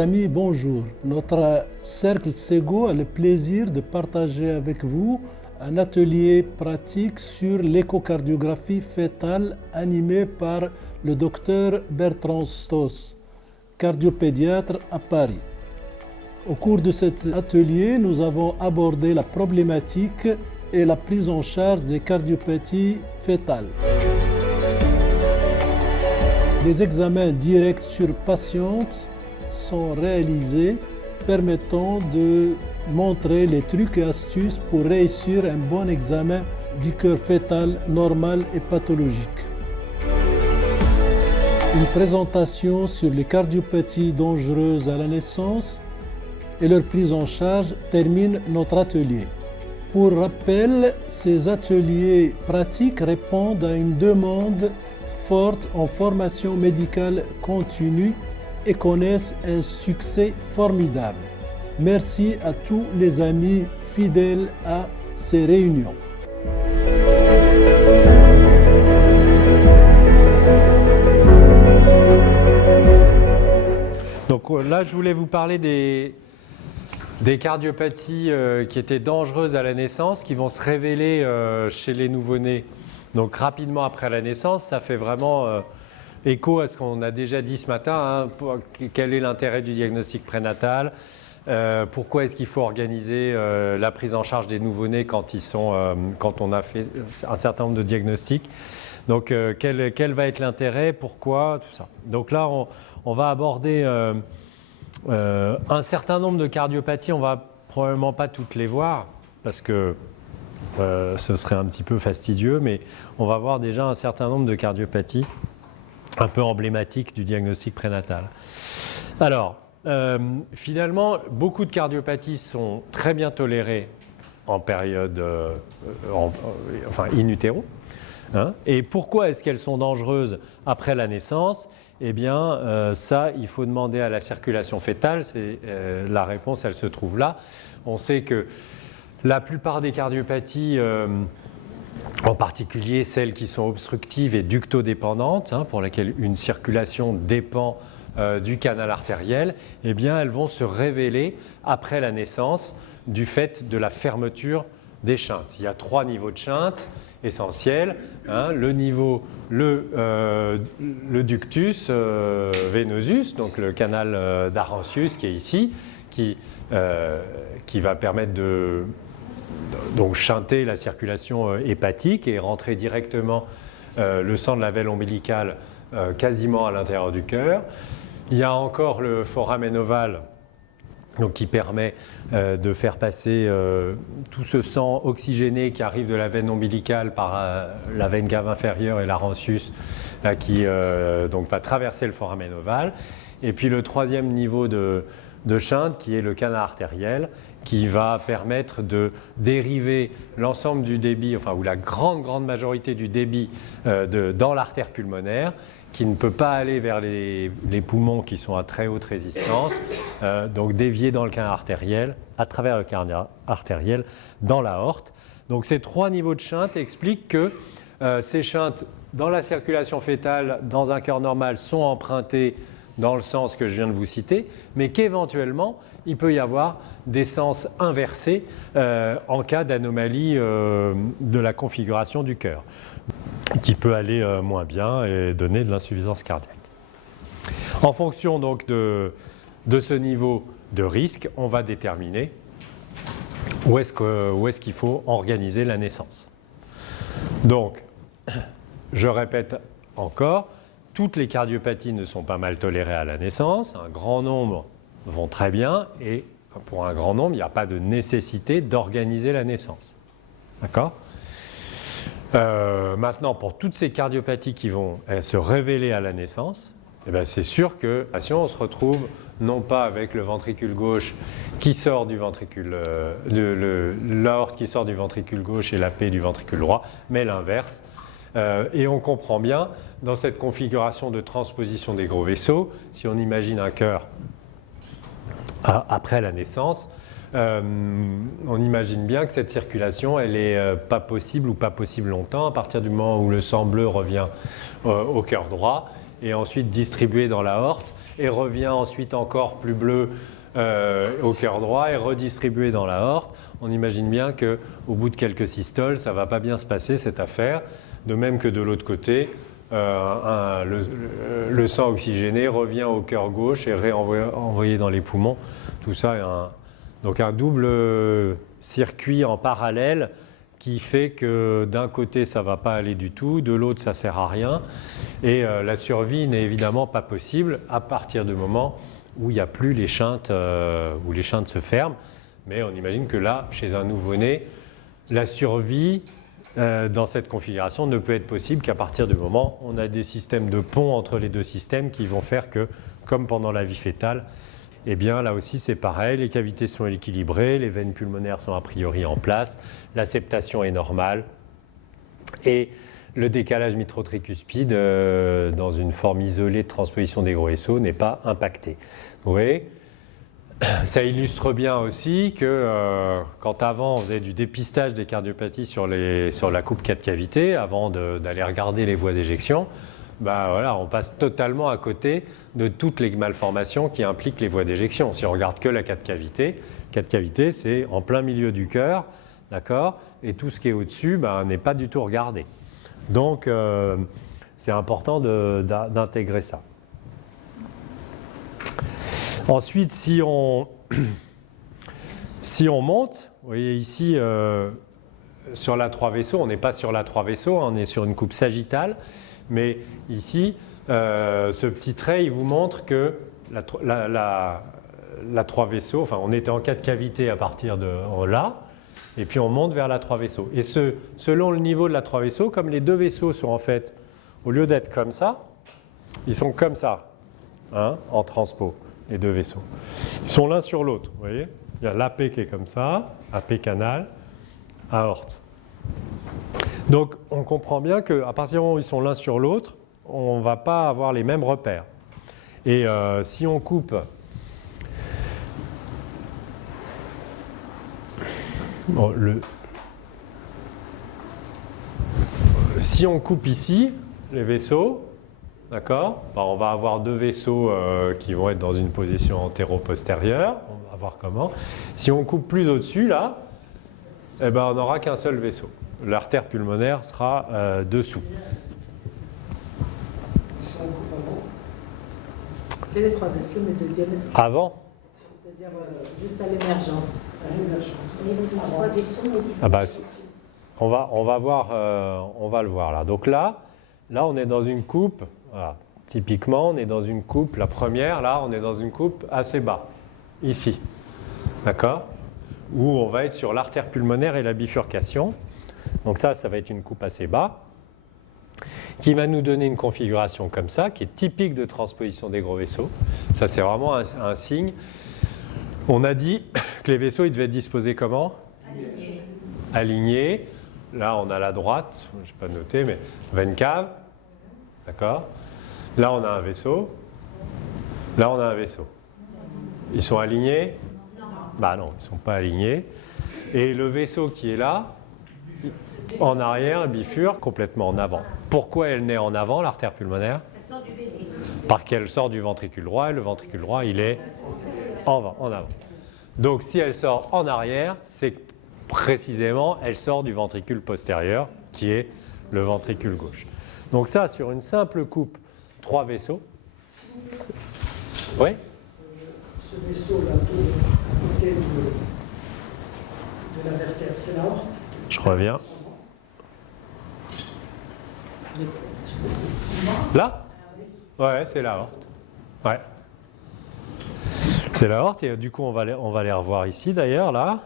amis, bonjour. Notre cercle SEGO a le plaisir de partager avec vous un atelier pratique sur l'échocardiographie fœtale animé par le docteur Bertrand Stoss, cardiopédiatre à Paris. Au cours de cet atelier, nous avons abordé la problématique et la prise en charge des cardiopathies fœtales. Des examens directs sur patientes sont réalisés permettant de montrer les trucs et astuces pour réussir un bon examen du cœur fœtal normal et pathologique. Une présentation sur les cardiopathies dangereuses à la naissance et leur prise en charge termine notre atelier. Pour rappel, ces ateliers pratiques répondent à une demande forte en formation médicale continue et connaissent un succès formidable. Merci à tous les amis fidèles à ces réunions. Donc là, je voulais vous parler des cardiopathies qui étaient dangereuses à la naissance, qui vont se révéler chez les nouveau-nés. Donc rapidement après la naissance, ça fait vraiment écho à ce qu'on a déjà dit ce matin. Quel est l'intérêt du diagnostic prénatal? Pourquoi est-ce qu'il faut organiser la prise en charge des nouveau-nés quand on a fait un certain nombre de diagnostics? Donc quel va être l'intérêt? Pourquoi? Tout ça. Donc là, on va aborder un certain nombre de cardiopathies. On ne va probablement pas toutes les voir parce que ce serait un petit peu fastidieux, mais on va voir déjà un certain nombre de cardiopathies un peu emblématiques du diagnostic prénatal. Alors, finalement, beaucoup de cardiopathies sont très bien tolérées en période in utero. Et pourquoi est-ce qu'elles sont dangereuses après la naissance? Eh bien, ça, il faut demander à la circulation fœtale. La réponse, elle se trouve là. On sait que la plupart des cardiopathies, en particulier celles qui sont obstructives et ductodépendantes, pour lesquelles une circulation dépend du canal artériel, eh bien, elles vont se révéler après la naissance du fait de la fermeture des shunts. Il y a 3 niveaux de shunts essentiels. Le ductus venosus, donc le canal d'Arancius qui est ici, qui va permettre de shunter la circulation hépatique et rentrer directement le sang de la veine ombilicale quasiment à l'intérieur du cœur. Il y a encore le foramen ovale qui permet de faire passer tout ce sang oxygéné qui arrive de la veine ombilicale par la veine cave inférieure et l'Arancius qui va traverser le foramen ovale. Et puis le 3e niveau de shunt qui est le canal artériel qui va permettre de dériver l'ensemble du débit, ou la grande majorité du débit dans l'artère pulmonaire, qui ne peut pas aller vers les poumons qui sont à très haute résistance, donc dévier dans le canal artériel, à travers le canal artériel, dans l'aorte. Donc ces 3 niveaux de shunt expliquent que ces shunts, dans la circulation fœtale, dans un cœur normal, sont empruntés dans le sens que je viens de vous citer, mais qu'éventuellement, il peut y avoir des sens inversés en cas d'anomalie de la configuration du cœur, qui peut aller moins bien et donner de l'insuffisance cardiaque. En fonction donc de ce niveau de risque, on va déterminer où est-ce qu'il faut organiser la naissance. Donc, je répète encore, toutes les cardiopathies ne sont pas mal tolérées à la naissance, un grand nombre vont très bien et pour un grand nombre, il n'y a pas de nécessité d'organiser la naissance. D'accord ? Maintenant, pour toutes ces cardiopathies qui vont se révéler à la naissance, c'est sûr que on se retrouve non pas avec le ventricule gauche qui sort du ventricule, l'aorte qui sort du ventricule gauche et la paix du ventricule droit, mais l'inverse. Et on comprend bien, dans cette configuration de transposition des gros vaisseaux, si on imagine un cœur après la naissance, on imagine bien que cette circulation, elle n'est pas possible ou pas possible longtemps, à partir du moment où le sang bleu revient au cœur droit et ensuite distribué dans l'aorte et revient ensuite encore plus bleu au cœur droit et redistribué dans l'aorte. On imagine bien qu'au bout de quelques systoles, ça ne va pas bien se passer cette affaire. De même que de l'autre côté, le sang oxygéné revient au cœur gauche et réenvoyé dans les poumons. Tout ça est donc un double circuit en parallèle qui fait que d'un côté ça ne va pas aller du tout, de l'autre ça ne sert à rien. Et la survie n'est évidemment pas possible à partir du moment où il n'y a plus les shunts, où les shunts se ferment. Mais on imagine que là, chez un nouveau-né, la survie dans cette configuration ne peut être possible qu'à partir du moment où on a des systèmes de pont entre les deux systèmes qui vont faire que, comme pendant la vie fœtale, eh bien là aussi c'est pareil, les cavités sont équilibrées, les veines pulmonaires sont a priori en place, l'acceptation est normale et le décalage mitro-tricuspide dans une forme isolée de transposition des gros vaisseaux n'est pas impacté. Vous voyez ? Ça illustre bien aussi que quand avant on faisait du dépistage des cardiopathies sur la coupe 4 cavités, avant d'aller regarder les voies d'éjection, voilà, on passe totalement à côté de toutes les malformations qui impliquent les voies d'éjection. Si on regarde que la 4 cavités, c'est en plein milieu du cœur, d'accord ? Et tout ce qui est au-dessus n'est pas du tout regardé. Donc c'est important d'intégrer ça. Ensuite, si on monte, vous voyez ici, sur la 3 vaisseaux, on n'est pas sur la 3 vaisseaux, on est sur une coupe sagittale, mais ici, ce petit trait, il vous montre que la 3 vaisseaux, enfin, on était en 4 cavités à partir de là, et puis on monte vers la 3 vaisseaux. Et selon le niveau de la 3 vaisseaux, comme les deux vaisseaux sont en fait, au lieu d'être comme ça, ils sont comme ça, hein, en transpo. Les deux vaisseaux. Ils sont l'un sur l'autre, vous voyez ? Il y a l'AP qui est comme ça, AP canal, aorte. Donc on comprend bien qu'à partir du moment où ils sont l'un sur l'autre, on ne va pas avoir les mêmes repères. Et si on coupe... Bon, si on coupe ici les vaisseaux, d'accord ? On va avoir deux vaisseaux qui vont être dans une position antéro-postérieure. On va voir comment. Si on coupe plus au-dessus, là, on n'aura qu'un seul vaisseau. L'artère pulmonaire sera dessous. Si on coupe avant, c'est les 3 vaisseaux, mais de diamètre. Avant ? C'est-à-dire juste à l'émergence. On va le voir là. Donc là, on est dans une coupe. Voilà. Typiquement, on est dans une coupe, la première, là, on est dans une coupe assez bas, ici, d'accord ? Où on va être sur l'artère pulmonaire et la bifurcation. Donc ça va être une coupe assez bas, qui va nous donner une configuration comme ça, qui est typique de transposition des gros vaisseaux. Ça, c'est vraiment un signe. On a dit que les vaisseaux, ils devaient être disposés comment ? Alignés. Là, on a la droite, je n'ai pas noté, mais veine cave. D'accord ? Là, on a un vaisseau. Là, on a un vaisseau. Ils sont alignés ? Non. Non, ils ne sont pas alignés. Et le vaisseau qui est là, en arrière, bifurque complètement en avant. Pourquoi elle naît en avant, l'artère pulmonaire ? Elle sort du véné. Parce qu'elle sort du ventricule droit, et le ventricule droit, il est en avant. Donc, si elle sort en arrière, c'est précisément, elle sort du ventricule postérieur, qui est le ventricule gauche. Donc ça, sur une simple coupe, 3 vaisseaux. Oui ? Ce vaisseau-là, à côté de la vertèbre, c'est l'aorte. Je reviens. Là ? Ouais, c'est l'aorte. Ouais. C'est l'aorte et du coup, on va les revoir ici d'ailleurs, là.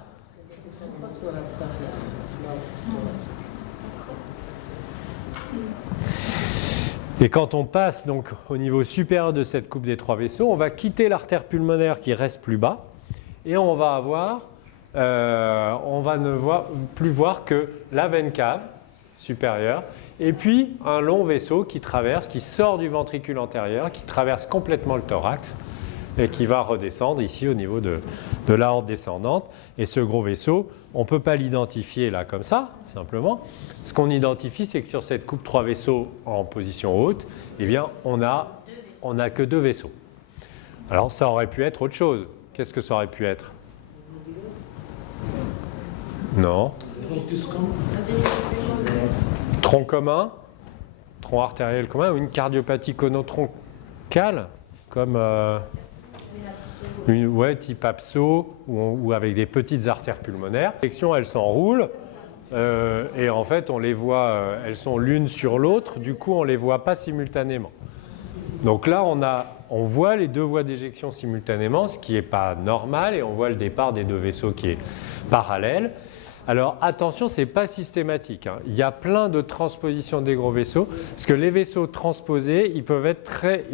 Et quand on passe donc au niveau supérieur de cette coupe des 3 vaisseaux, on va quitter l'artère pulmonaire qui reste plus bas et on va ne plus voir que la veine cave supérieure et puis un long vaisseau qui sort du ventricule antérieur, qui traverse complètement le thorax et qui va redescendre ici au niveau de l'aorte descendante. Et ce gros vaisseau, on ne peut pas l'identifier là comme ça, simplement. Ce qu'on identifie, c'est que sur cette coupe 3 vaisseaux en position haute, eh bien, on a que 2 vaisseaux. Alors ça aurait pu être autre chose. Qu'est-ce que ça aurait pu être? Non. Tronc commun, tronc artériel commun, ou une cardiopathie conotroncale, comme type absceau, ou avec des petites artères pulmonaires. Les sections, elles s'enroulent, et en fait, on les voit, elles sont l'une sur l'autre, du coup, on ne les voit pas simultanément. Donc là, on voit les deux voies d'éjection simultanément, ce qui n'est pas normal, et on voit le départ des deux vaisseaux qui est parallèle. Alors attention, ce n'est pas systématique, hein. Il y a plein de transpositions des gros vaisseaux, parce que les vaisseaux transposés, ils peuvent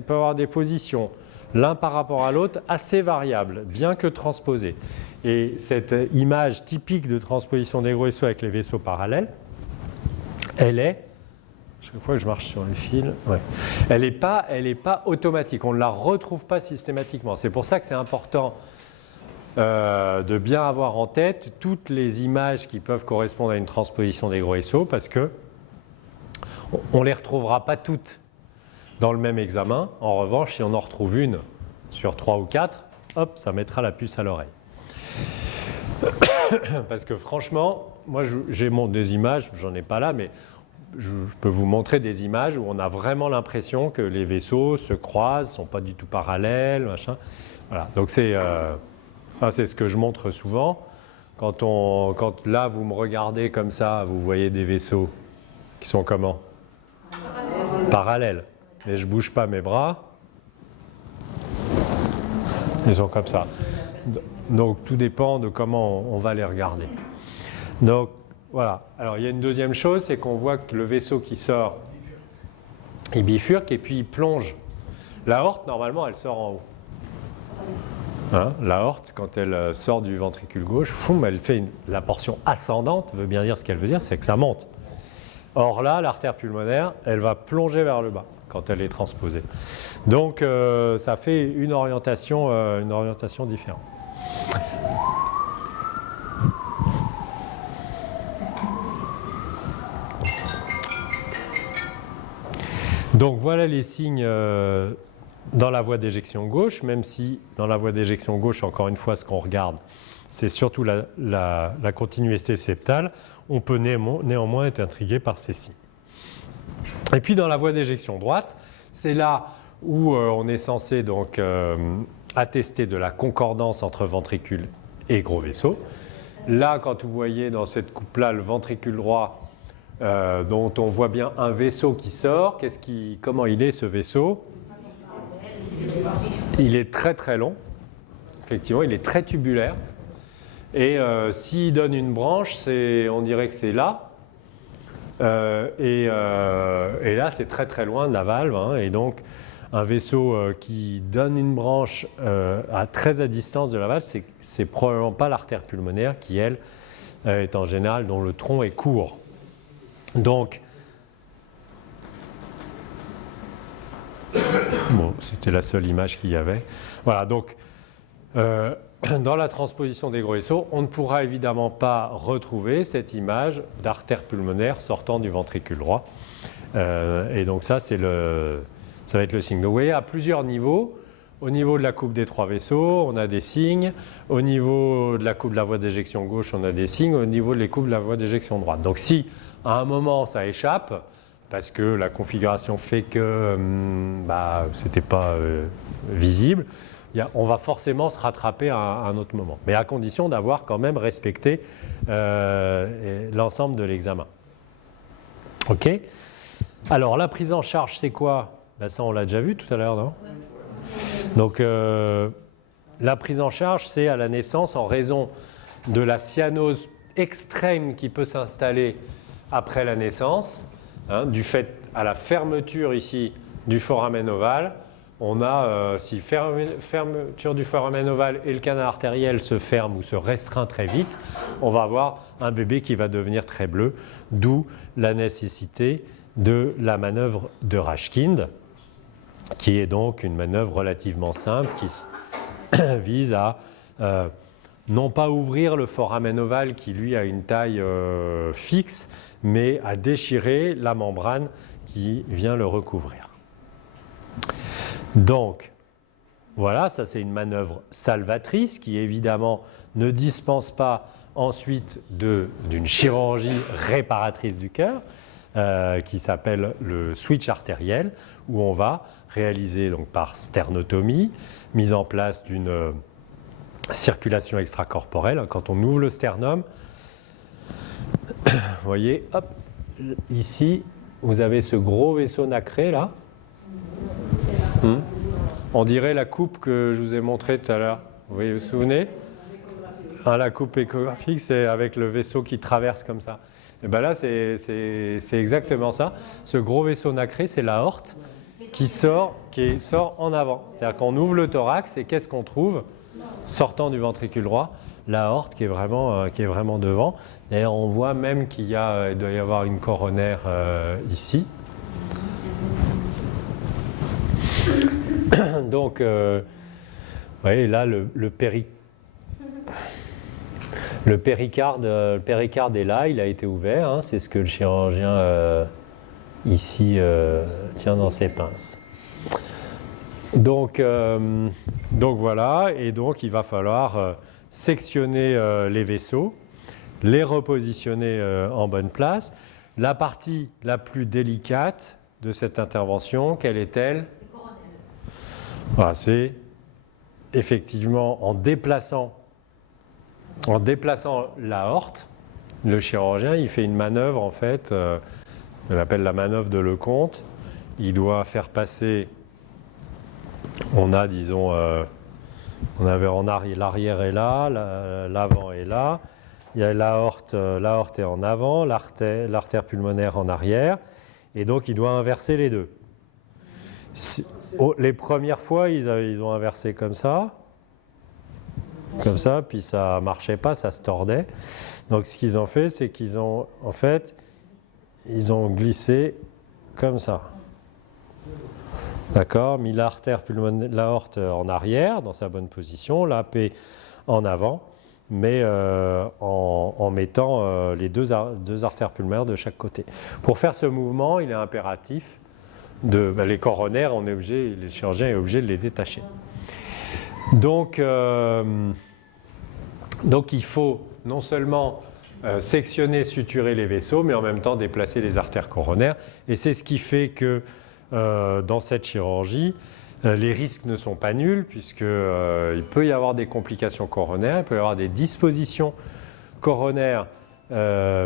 avoir des positions, l'un par rapport à l'autre, assez variables, bien que transposés. Et cette image typique de transposition des gros vaisseaux avec les vaisseaux parallèles, elle est, chaque fois que je marche sur le fil, ouais, elle n'est pas automatique, on ne la retrouve pas systématiquement. C'est pour ça que c'est important de bien avoir en tête toutes les images qui peuvent correspondre à une transposition des gros vaisseaux, parce que on ne les retrouvera pas toutes dans le même examen. En revanche, si on en retrouve une sur 3 ou 4, hop, ça mettra la puce à l'oreille. Parce que franchement, moi j'ai des images, j'en ai pas là, mais je peux vous montrer des images où on a vraiment l'impression que les vaisseaux se croisent, ne sont pas du tout parallèles, machin. Voilà, donc c'est ce que je montre souvent. Quand là, vous me regardez comme ça, vous voyez des vaisseaux qui sont comment? Parallèles. Mais je ne bouge pas mes bras. Ils sont comme ça. Donc tout dépend de comment on va les regarder. Donc voilà. Alors il y a une deuxième chose, c'est qu'on voit que le vaisseau qui sort, il bifurque et puis il plonge. L'aorte, normalement, elle sort en haut. Hein, l'aorte, quand elle sort du ventricule gauche, elle fait la portion ascendante, veut bien dire ce qu'elle veut dire, c'est que ça monte. Or là, l'artère pulmonaire, elle va plonger vers le bas quand elle est transposée. Donc ça fait une orientation différente. Donc voilà les signes dans la voie d'éjection gauche, même si dans la voie d'éjection gauche, encore une fois, ce qu'on regarde, c'est surtout la continuité septale. On peut néanmoins être intrigué par ces signes. Et puis dans la voie d'éjection droite, c'est là où on est censé donc attester de la concordance entre ventricule et gros vaisseau. Là, quand vous voyez dans cette coupe-là le ventricule droit, dont on voit bien un vaisseau qui sort, comment il est ce vaisseau? Il est très très long, effectivement, il est très tubulaire. Et s'il donne une branche, on dirait que c'est là. Et là, c'est très très loin de la valve. Hein, et donc, un vaisseau qui donne une branche très à distance de la valve, c'est probablement pas l'artère pulmonaire qui, elle, est en général dont le tronc est court. Donc, bon, c'était la seule image qu'il y avait. Voilà, donc, dans la transposition des gros vaisseaux, on ne pourra évidemment pas retrouver cette image d'artère pulmonaire sortant du ventricule droit. Et donc ça va être le signe. Donc vous voyez, à plusieurs niveaux, au niveau de la coupe des trois vaisseaux, on a des signes. Au niveau de la coupe de la voie d'éjection gauche, on a des signes. Au niveau de la coupe de la voie d'éjection droite. Donc si à un moment ça échappe, parce que la configuration fait que ce n'était pas visible, on va forcément se rattraper à un autre moment. Mais à condition d'avoir quand même respecté l'ensemble de l'examen. OK ? Alors la prise en charge, c'est quoi ? Ça, on l'a déjà vu tout à l'heure, non ? Donc la prise en charge, c'est à la naissance en raison de la cyanose extrême qui peut s'installer après la naissance, hein, du fait à la fermeture ici du foramen ovale. On a, si fermeture du foramen ovale et le canal artériel se ferme ou se restreint très vite, on va avoir un bébé qui va devenir très bleu, d'où la nécessité de la manœuvre de Rashkind, qui est donc une manœuvre relativement simple qui vise à non pas ouvrir le foramen ovale qui lui a une taille fixe, mais à déchirer la membrane qui vient le recouvrir. Donc, voilà, ça c'est une manœuvre salvatrice qui évidemment ne dispense pas ensuite d'une chirurgie réparatrice du cœur qui s'appelle le switch artériel, où on va réaliser donc, par sternotomie, mise en place d'une circulation extracorporelle. Quand on ouvre le sternum, vous voyez, hop, ici, vous avez ce gros vaisseau nacré là. On dirait la coupe que je vous ai montrée tout à l'heure. Vous vous souvenez? La coupe échographique, c'est avec le vaisseau qui traverse comme ça. Et bien là, c'est exactement ça. Ce gros vaisseau nacré, c'est l'aorte qui sort en avant. C'est-à-dire qu'on ouvre le thorax et qu'est-ce qu'on trouve sortant du ventricule droit? L'aorte qui est vraiment devant. D'ailleurs, on voit même il doit y avoir une coronaire ici. Donc, vous voyez, là, le péricarde est là, il a été ouvert. Hein, c'est ce que le chirurgien ici tient dans ses pinces. Donc voilà, et donc il va falloir sectionner les vaisseaux, les repositionner en bonne place. La partie la plus délicate de cette intervention, quelle est-elle? Voilà, c'est effectivement en déplaçant l'aorte, le chirurgien, il fait une manœuvre en fait, on appelle la manœuvre de Lecomte. Il doit faire passer, on a disons, on avait en arrière, l'arrière est là, l'avant est là, il y a l'aorte est en avant, l'artère pulmonaire en arrière, et donc il doit inverser les deux. Les premières fois, ils ont inversé comme ça, puis ça ne marchait pas, ça se tordait. Donc ce qu'ils ont fait, c'est qu'ils ont, en fait, ils ont glissé comme ça. D'accord, mis l'artère pulmonaire, l'aorte en arrière, dans sa bonne position, l'AP en avant, mais en mettant les deux artères pulmonaires de chaque côté. Pour faire ce mouvement, il est impératif les coronaires, le chirurgien est obligé de les détacher. Donc il faut non seulement sectionner, suturer les vaisseaux, mais en même temps déplacer les artères coronaires. Et c'est ce qui fait que dans cette chirurgie, les risques ne sont pas nuls, puisqu'il peut y avoir des complications coronaires, il peut y avoir des dispositions coronaires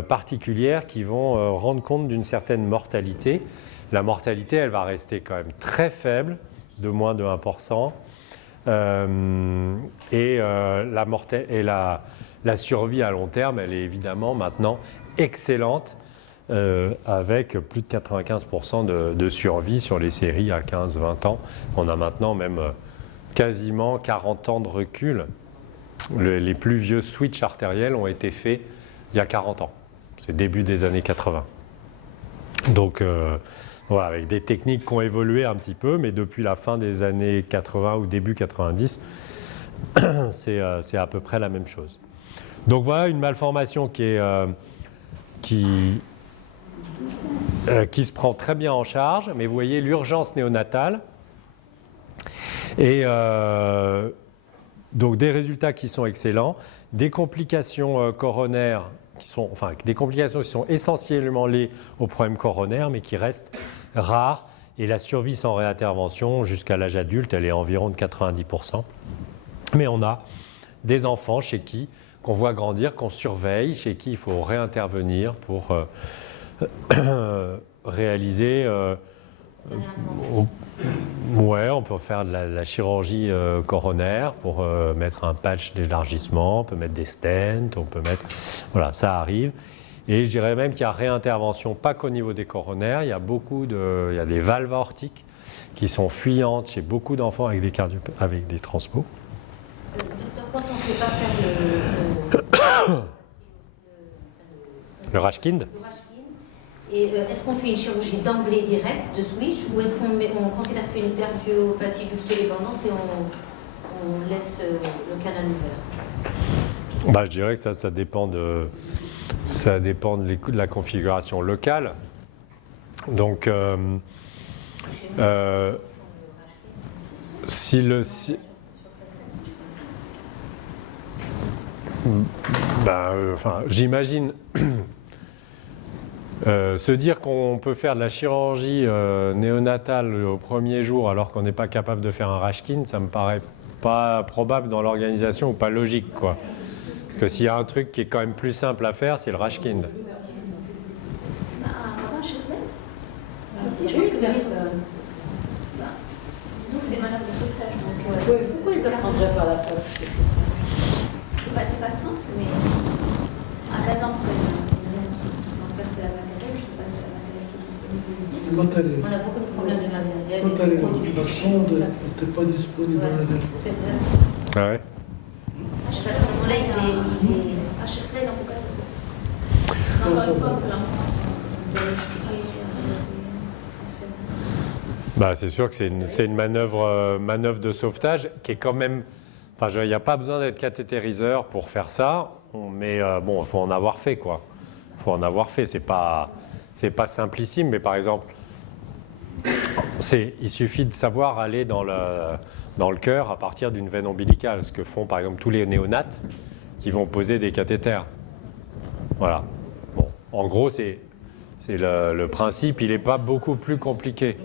particulières qui vont rendre compte d'une certaine mortalité. La mortalité, elle va rester quand même très faible, de moins de 1%. La survie à long terme, elle est évidemment maintenant excellente, avec plus de 95% de survie sur les séries à 15-20 ans. On a maintenant même quasiment 40 ans de recul. Les plus vieux switches artériels ont été faits il y a 40 ans. C'est début des années 80. Donc, voilà, avec des techniques qui ont évolué un petit peu, mais depuis la fin des années 80 ou début 90, c'est à peu près la même chose. Donc voilà une malformation qui se prend très bien en charge, mais vous voyez l'urgence néonatale et donc des résultats qui sont excellents, des complications coronaires des complications qui sont essentiellement liées aux problèmes coronaires, mais qui restent rares. Et la survie sans réintervention jusqu'à l'âge adulte, elle est environ de 90%. Mais on a des enfants chez qui qu'on voit grandir, qu'on surveille, chez qui il faut réintervenir pour réaliser. On peut faire de la chirurgie coronaire pour mettre un patch d'élargissement, on peut mettre des stents, on peut mettre... Voilà, ça arrive. Et je dirais même qu'il y a réintervention, pas qu'au niveau des coronaires, il y a des valves aortiques qui sont fuyantes chez beaucoup d'enfants avec des transpos. Docteur, quand on ne sait pas faire le Rashkind. Et est-ce qu'on fait une chirurgie d'emblée directe de switch ou est-ce qu'on considère que c'est une cardiopathie ductodépendante et on laisse le canal ouvert? Je dirais que ça dépend de la configuration locale. Donc, J'imagine se dire qu'on peut faire de la chirurgie néonatale au premier jour alors qu'on n'est pas capable de faire un Rashkin, ça me paraît pas probable dans l'organisation ou pas logique, quoi. Parce que s'il y a un truc qui est quand même plus simple à faire, c'est le Rashkin. Ici, je pense que personne. Disons que c'est malade de sauvetage. Oui, pourquoi ils apprendraient par la faute? C'est pas simple, mais par exemple, c'est la matérielle, je ne sais pas si la matérielle qui est disponible ici. Le matériel. On a beaucoup de problèmes de matériel. Le matériel. La sonde n'était pas disponible à la dernière fois. Ah ouais. Je ne sais pas si à ce moment-là, il est à chaque scène, en tout cas, ça se fait. Encore une fois, que l'enfance diagnostiquée, C'est sûr que c'est une manœuvre de sauvetage qui est quand même. Enfin, il n'y a pas besoin d'être cathétériseur pour faire ça, mais bon, il faut en avoir fait, quoi. Il faut en avoir fait. C'est pas simplissime, mais par exemple, il suffit de savoir aller dans le cœur à partir d'une veine ombilicale, ce que font par exemple tous les néonates qui vont poser des cathéters. Voilà. Bon, en gros, c'est le principe. Il n'est pas beaucoup plus compliqué.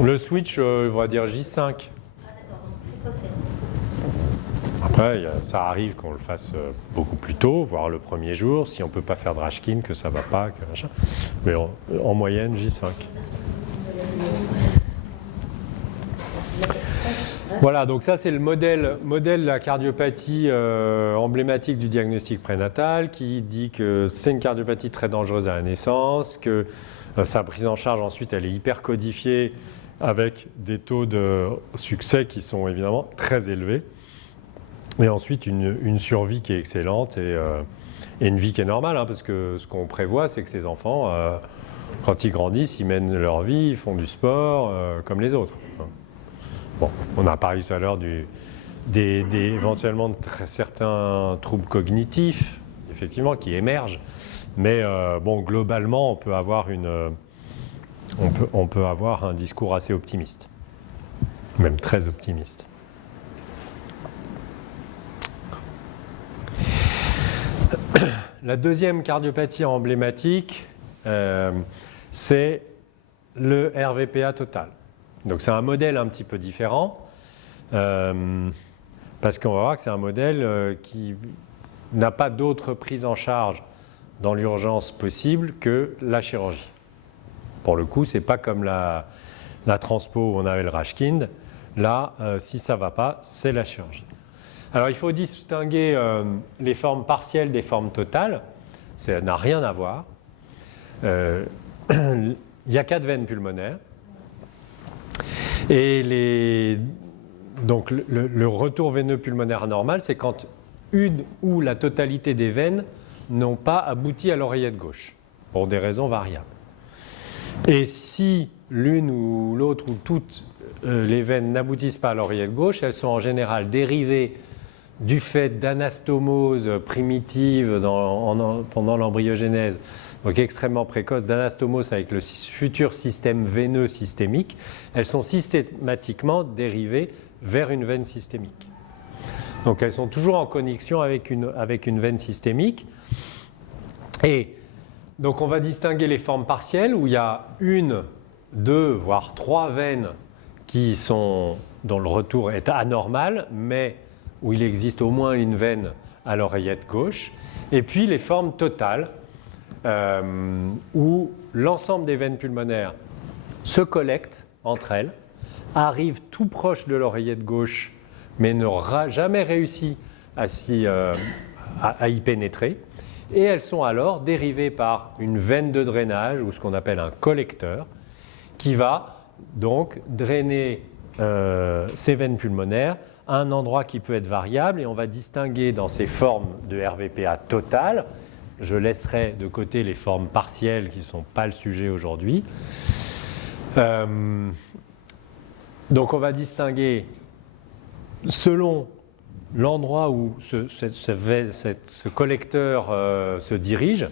Le switch, on va dire J5. Après, ça arrive qu'on le fasse beaucoup plus tôt, voire le premier jour, si on ne peut pas faire de Rashkin, que ça ne va pas, que machin. Mais en moyenne, J5. Voilà, donc ça c'est le modèle de la cardiopathie emblématique du diagnostic prénatal qui dit que c'est une cardiopathie très dangereuse à la naissance, que sa prise en charge ensuite elle est hyper codifiée avec des taux de succès qui sont évidemment très élevés. Et ensuite une survie qui est excellente et une vie qui est normale, hein, parce que ce qu'on prévoit c'est que ces enfants, quand ils grandissent, ils mènent leur vie, ils font du sport comme les autres. Bon, on a parlé tout à l'heure éventuellement de certains troubles cognitifs, effectivement, qui émergent. Mais bon, globalement, on peut avoir un discours assez optimiste, même très optimiste. La deuxième cardiopathie emblématique, c'est le RVPA total. Donc c'est un modèle un petit peu différent, parce qu'on va voir que c'est un modèle qui n'a pas d'autre prise en charge dans l'urgence possible que la chirurgie. Pour le coup, ce n'est pas comme la transpo où on avait le Rashkin. Là, si ça ne va pas, c'est la chirurgie. Alors il faut distinguer les formes partielles des formes totales. Ça n'a rien à voir. Il y a 4 veines pulmonaires. Et donc le retour veineux pulmonaire anormal, c'est quand une ou la totalité des veines n'ont pas abouti à l'oreillette gauche, pour des raisons variables. Et si l'une ou l'autre ou toutes les veines n'aboutissent pas à l'oreillette gauche, elles sont en général dérivées du fait d'anastomose primitive pendant l'embryogenèse, donc extrêmement précoce, d'anastomose avec le futur système veineux systémique, elles sont systématiquement dérivées vers une veine systémique. Donc elles sont toujours en connexion avec une veine systémique. Et donc on va distinguer les formes partielles où il y a 1, 2, voire 3 veines dont le retour est anormal, mais où il existe au moins une veine à l'oreillette gauche. Et puis les formes totales, où l'ensemble des veines pulmonaires se collectent entre elles, arrivent tout proche de l'oreillette gauche, mais n'aura jamais réussi à y pénétrer. Et elles sont alors dérivées par une veine de drainage, ou ce qu'on appelle un collecteur, qui va donc drainer ces veines pulmonaires à un endroit qui peut être variable, et on va distinguer dans ces formes de RVPA totale. Je laisserai de côté les formes partielles qui ne sont pas le sujet aujourd'hui. Donc on va distinguer selon l'endroit où ce collecteur se dirige,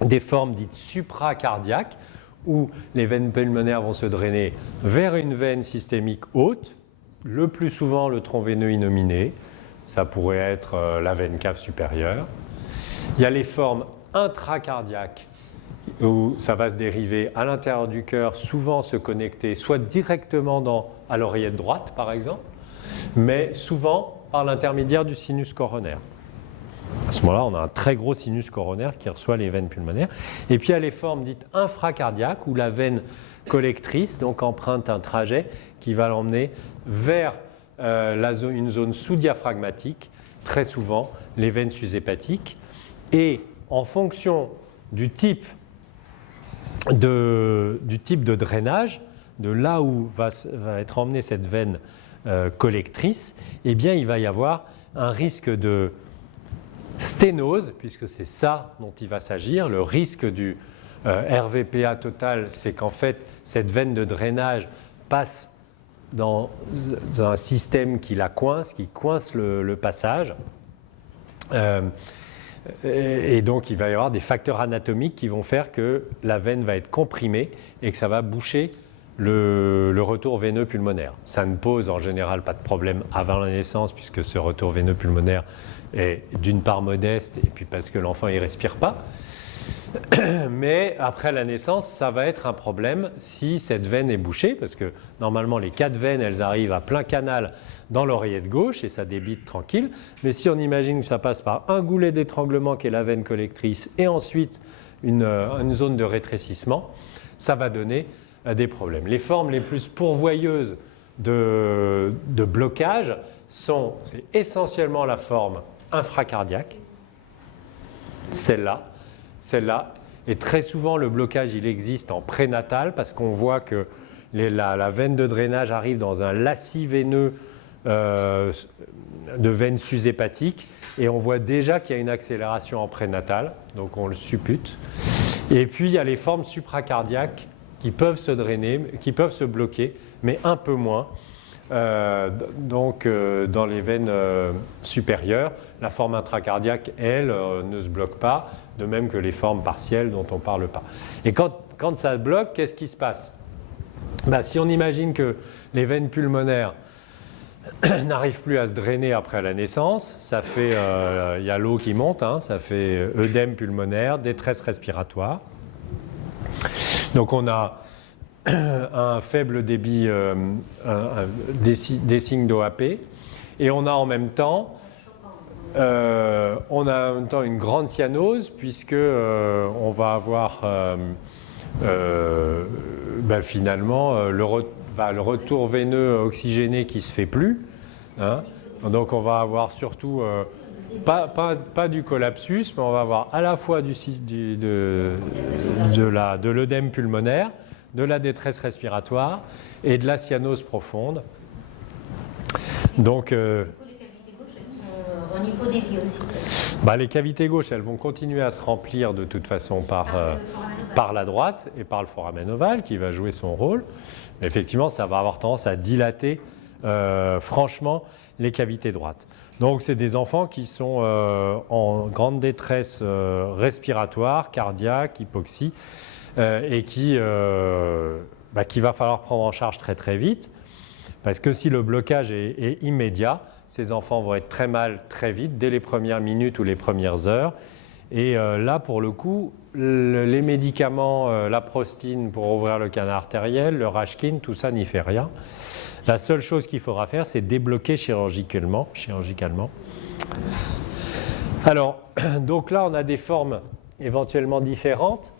des formes dites supracardiaques, où les veines pulmonaires vont se drainer vers une veine systémique haute, le plus souvent le tronc veineux innominé, ça pourrait être la veine cave supérieure. Il y a les formes intracardiaques, où ça va se dériver à l'intérieur du cœur, souvent se connecter soit directement à l'oreillette droite par exemple, mais souvent par l'intermédiaire du sinus coronaire. À ce moment-là, on a un très gros sinus coronaire qui reçoit les veines pulmonaires. Et puis il y a les formes dites infracardiaques, où la veine collectrice donc emprunte un trajet qui va l'emmener vers une zone sous-diaphragmatique, très souvent les veines sus-hépatiques. Et en fonction du type de drainage, de là où va être emmenée cette veine collectrice, eh bien, il va y avoir un risque de sténose, puisque c'est ça dont il va s'agir. Le risque du RVPA total, c'est qu'en fait, cette veine de drainage passe dans un système qui la coince, qui coince le passage. Et donc, il va y avoir des facteurs anatomiques qui vont faire que la veine va être comprimée et que ça va boucher le retour veineux pulmonaire. Ça ne pose en général pas de problème avant la naissance, puisque ce retour veineux pulmonaire est d'une part modeste et puis parce que l'enfant ne respire pas. Mais après la naissance, ça va être un problème si cette veine est bouchée, parce que normalement les 4 veines, elles arrivent à plein canal dans l'oreillette gauche et ça débite tranquille. Mais si on imagine que ça passe par un goulet d'étranglement qui est la veine collectrice et ensuite une zone de rétrécissement, ça va donner des problèmes. Les formes les plus pourvoyeuses de blocage c'est essentiellement la forme infracardiaque, celle-là, et très souvent le blocage il existe en prénatal parce qu'on voit que la veine de drainage arrive dans un lacis veineux de veine sus-hépatique et on voit déjà qu'il y a une accélération en prénatal, donc on le suppute. Et puis il y a les formes supracardiaques qui peuvent se drainer, qui peuvent se bloquer, mais un peu moins. Dans les veines supérieures, la forme intracardiaque, elle, ne se bloque pas, de même que les formes partielles dont on ne parle pas. Et quand ça bloque, qu'est-ce qui se passe ? Si on imagine que les veines pulmonaires n'arrivent plus à se drainer après la naissance, ça fait, y a l'eau qui monte, ça fait œdème pulmonaire, détresse respiratoire. Donc on a un faible débit, des signes d'OAP, et on a en même temps une grande cyanose, puisque on va avoir finalement le retour veineux oxygéné qui ne se fait plus. Donc on va avoir surtout pas du collapsus, mais on va avoir à la fois de l'œdème pulmonaire, de la détresse respiratoire et de la cyanose profonde. Donc, les cavités gauches, elles sont en hypodébit aussi. Les cavités gauches, elles vont continuer à se remplir de toute façon par la droite et par le foramen ovale qui va jouer son rôle. Mais effectivement, ça va avoir tendance à dilater franchement les cavités droites. Donc, c'est des enfants qui sont en grande détresse respiratoire, cardiaque, hypoxie, et qu'il va falloir prendre en charge très très vite, parce que si le blocage est immédiat, ces enfants vont être très mal très vite, dès les premières minutes ou les premières heures. Et là, pour le coup, les médicaments, la prostine pour ouvrir le canal artériel, le Rashkin, tout ça n'y fait rien. La seule chose qu'il faudra faire, c'est débloquer chirurgicalement. Alors, donc là, on a des formes éventuellement différentes.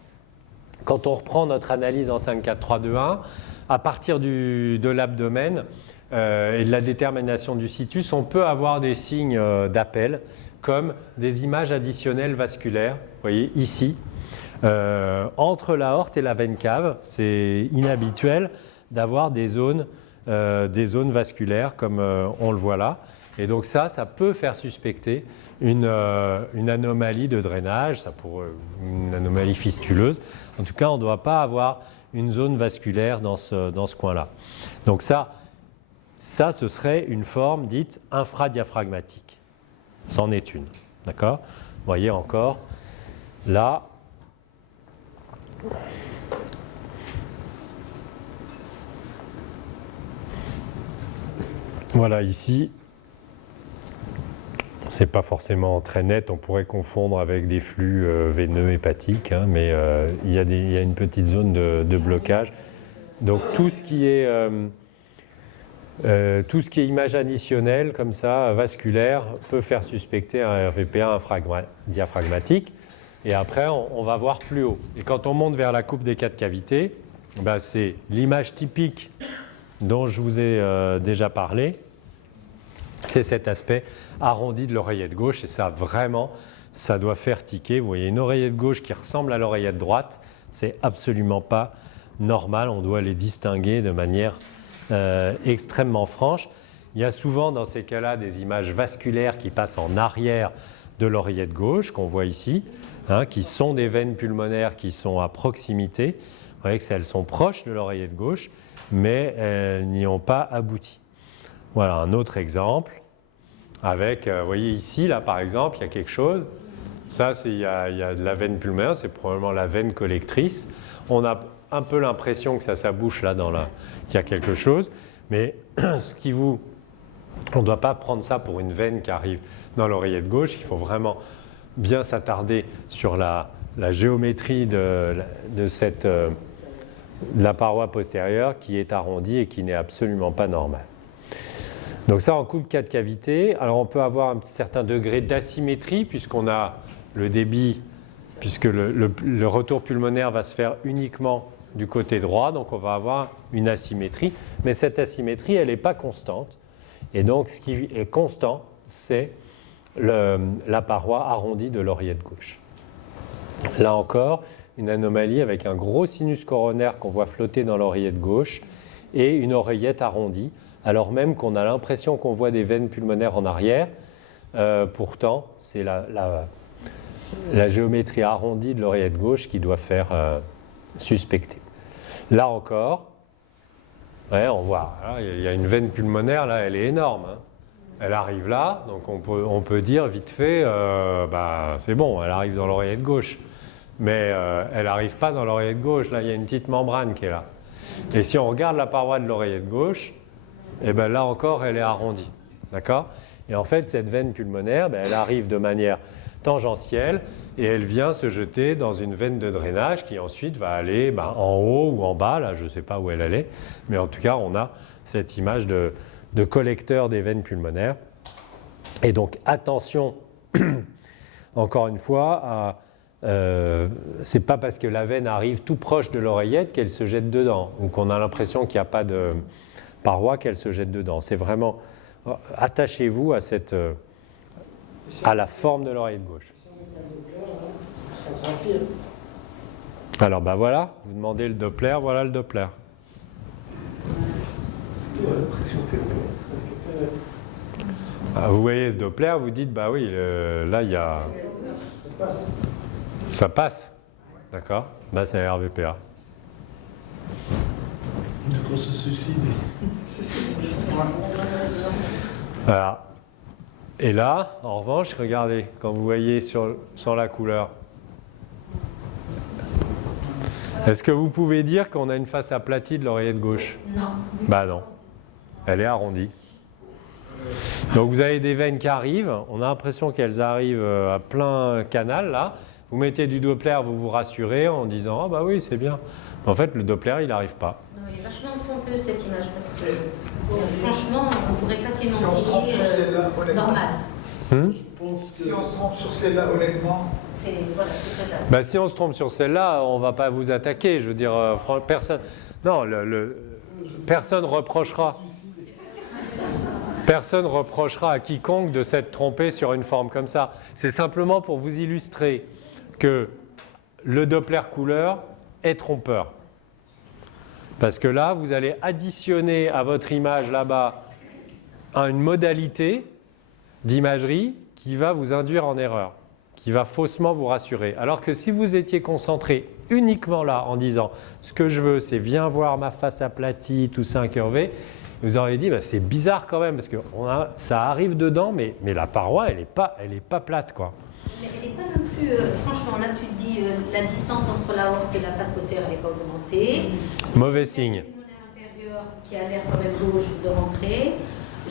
Quand on reprend notre analyse en 5, 4, 3, 2, 1, à partir de l'abdomen et de la détermination du situs, on peut avoir des signes d'appel, comme des images additionnelles vasculaires. Vous voyez, ici, entre l'aorte et la veine cave, c'est inhabituel d'avoir des zones vasculaires comme on le voit là. Et donc ça peut faire suspecter une anomalie de drainage, une anomalie fistuleuse. En tout cas, on ne doit pas avoir une zone vasculaire dans ce coin-là. Donc ça, ce serait une forme dite infradiaphragmatique. C'en est une. D'accord ? Vous voyez encore, là, Voilà, ici, c'est pas forcément très net, on pourrait confondre avec des flux veineux hépatiques, hein, mais il y a une petite zone de blocage. Donc tout ce qui est image additionnelle, comme ça, vasculaire, peut faire suspecter un RVPA diaphragmatique. Et après, on va voir plus haut. Et quand on monte vers la coupe des 4 cavités, ben, c'est l'image typique dont je vous ai déjà parlé. C'est cet aspect arrondi de l'oreillette gauche. Et ça, vraiment, ça doit faire tiquer. Vous voyez une oreillette gauche qui ressemble à l'oreillette droite. C'est absolument pas normal. On doit les distinguer de manière extrêmement franche. Il y a souvent dans ces cas-là des images vasculaires qui passent en arrière de l'oreillette gauche, qu'on voit ici, hein, qui sont des veines pulmonaires qui sont à proximité. Vous voyez qu'elles sont proches de l'oreillette gauche, mais elles n'y ont pas abouti. Voilà un autre exemple avec, vous voyez ici, là par exemple, il y a quelque chose. Ça, il y a de la veine pulmonaire, c'est probablement la veine collectrice. On a un peu l'impression que ça bouche là, qu'il y a quelque chose, mais on ne doit pas prendre ça pour une veine qui arrive dans l'oreillette gauche. Il faut vraiment bien s'attarder sur la géométrie de la paroi postérieure qui est arrondie et qui n'est absolument pas normale. Donc ça, en coupe 4 cavités, alors on peut avoir un certain degré d'asymétrie puisqu'on a le débit, puisque le retour pulmonaire va se faire uniquement du côté droit, donc on va avoir une asymétrie, mais cette asymétrie, elle n'est pas constante. Et donc, ce qui est constant, c'est la paroi arrondie de l'oreillette gauche. Là encore, une anomalie avec un gros sinus coronaire qu'on voit flotter dans l'oreillette gauche et une oreillette arrondie, alors même qu'on a l'impression qu'on voit des veines pulmonaires en arrière. Pourtant, c'est la géométrie arrondie de l'oreillette gauche qui doit faire suspecter. Là encore, ouais, on voit, il y a une veine pulmonaire, là, elle est énorme. Hein. Elle arrive là, donc on peut dire vite fait, c'est bon, elle arrive dans l'oreillette gauche. Mais elle n'arrive pas dans l'oreillette gauche, là, il y a une petite membrane qui est là. Et si on regarde la paroi de l'oreillette gauche, et ben là encore, elle est arrondie. D'accord ? Et en fait, cette veine pulmonaire, elle arrive de manière tangentielle et elle vient se jeter dans une veine de drainage qui ensuite va aller en haut ou en bas, là je ne sais pas où elle allait, mais en tout cas on a cette image de collecteur des veines pulmonaires. Et donc attention, encore une fois, c'est pas parce que la veine arrive tout proche de l'oreillette qu'elle se jette dedans, ou qu'on a l'impression qu'il n'y a pas de paroi qu'elle se jette dedans. C'est vraiment, attachez-vous à la forme de l'oreillette gauche. Alors voilà, vous demandez le Doppler, voilà le Doppler. Vous voyez ce Doppler, vous dites, bah oui, là il y a... Ça passe. D'accord ? Là c'est un RVPA. De quoi se suicider. Voilà. Et là, en revanche, regardez, quand vous voyez sans la couleur, est-ce que vous pouvez dire qu'on a une face aplatie de l'oreillette gauche ? Non. Bah non. Elle est arrondie. Donc vous avez des veines qui arrivent, on a l'impression qu'elles arrivent à plein canal là. Vous mettez du Doppler, vous vous rassurez en disant « Ah bah oui, c'est bien ». En fait, le Doppler, il n'arrive pas. Non, il est vachement trompeux cette image parce que franchement, on pourrait facilement signer normal. Je pense que... Si on se trompe sur celle-là, honnêtement... C'est faisable. Bah, si on se trompe sur celle-là, on ne va pas vous attaquer. Je veux dire, personne... Non, personne reprochera... Personne reprochera à quiconque de s'être trompé sur une forme comme ça. C'est simplement pour vous illustrer que le Doppler couleur est trompeur. Parce que là, vous allez additionner à votre image là-bas une modalité d'imagerie qui va vous induire en erreur, qui va faussement vous rassurer. Alors que si vous étiez concentré uniquement là en disant « ce que je veux, c'est viens voir ma face aplatie, tout ça incurvé », vous auriez dit c'est bizarre quand même parce que ça arrive dedans, mais la paroi, elle est pas plate, quoi. Mais elle n'est pas non plus, franchement, là tu te dis la distance entre l'aorte et la face postérieure n'est pas augmentée. Mauvais signe. Le pulmonaire intérieur qui a l'air quand même gauche de rentrer.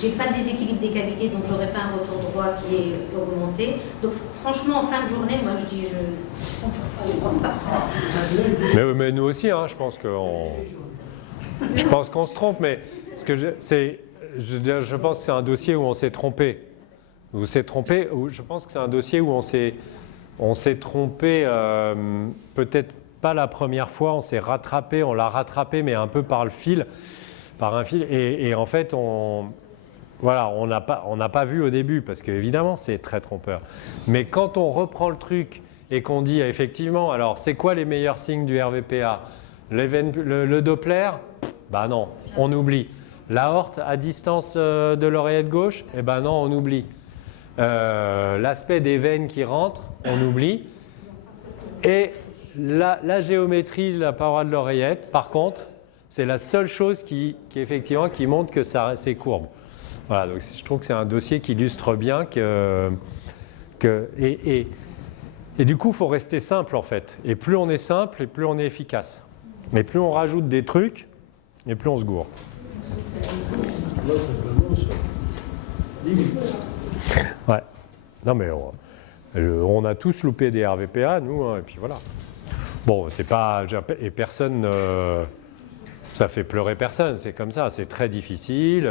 j'ai pas de déséquilibre des cavités, donc j'aurai pas un retour droit qui est augmenté. Donc franchement, en fin de journée, moi je dis 100% les bandes. Mais nous aussi, hein, je pense qu'on se trompe, mais je pense que c'est un dossier où on s'est trompé. Je pense que c'est un dossier où on s'est trompé, peut-être pas la première fois, on l'a rattrapé, mais un peu par un fil. Et en fait, on n'a pas vu au début, parce qu'évidemment, c'est très trompeur. Mais quand on reprend le truc et qu'on dit, effectivement, alors, c'est quoi les meilleurs signes du RVPA? Le Doppler? Ben non, on oublie. L'aorte à distance de l'oreillette gauche? Eh ben non, on oublie. L'aspect des veines qui rentrent, on oublie. Et la géométrie de la paroi de l'oreillette, par contre, c'est la seule chose qui montre que c'est courbe. Voilà, donc je trouve que c'est un dossier qui illustre bien et du coup, il faut rester simple en fait. Et plus on est simple, et plus on est efficace. Et plus on rajoute des trucs, et plus on se gourre. Là, c'est vraiment ça. Limite. Ouais. Non, mais on a tous loupé des RVPA, nous, hein, et puis voilà. Bon, c'est pas. Et personne. Ça fait pleurer personne, c'est comme ça, c'est très difficile,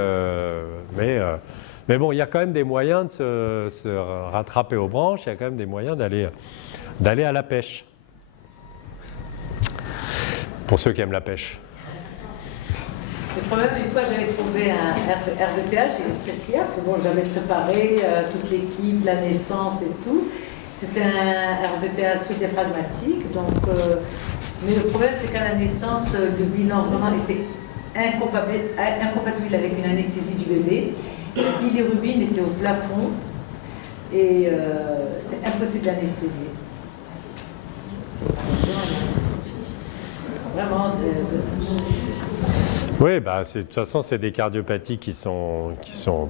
mais bon, il y a quand même des moyens de se rattraper aux branches, il y a quand même des moyens d'aller à la pêche. Pour ceux qui aiment la pêche. Le problème, une fois, j'avais trouvé un RVPA, j'étais très fière, que bon, j'avais préparé toute l'équipe, la naissance et tout. C'était un RVPA sous-diaphragmatique, donc... mais le problème, c'est qu'à la naissance, le bilan vraiment était incompatible avec une anesthésie du bébé. La bilirubine était au plafond et c'était impossible d'anesthésier. Vraiment. Oui, bah, de toute façon, c'est des cardiopathies qui sont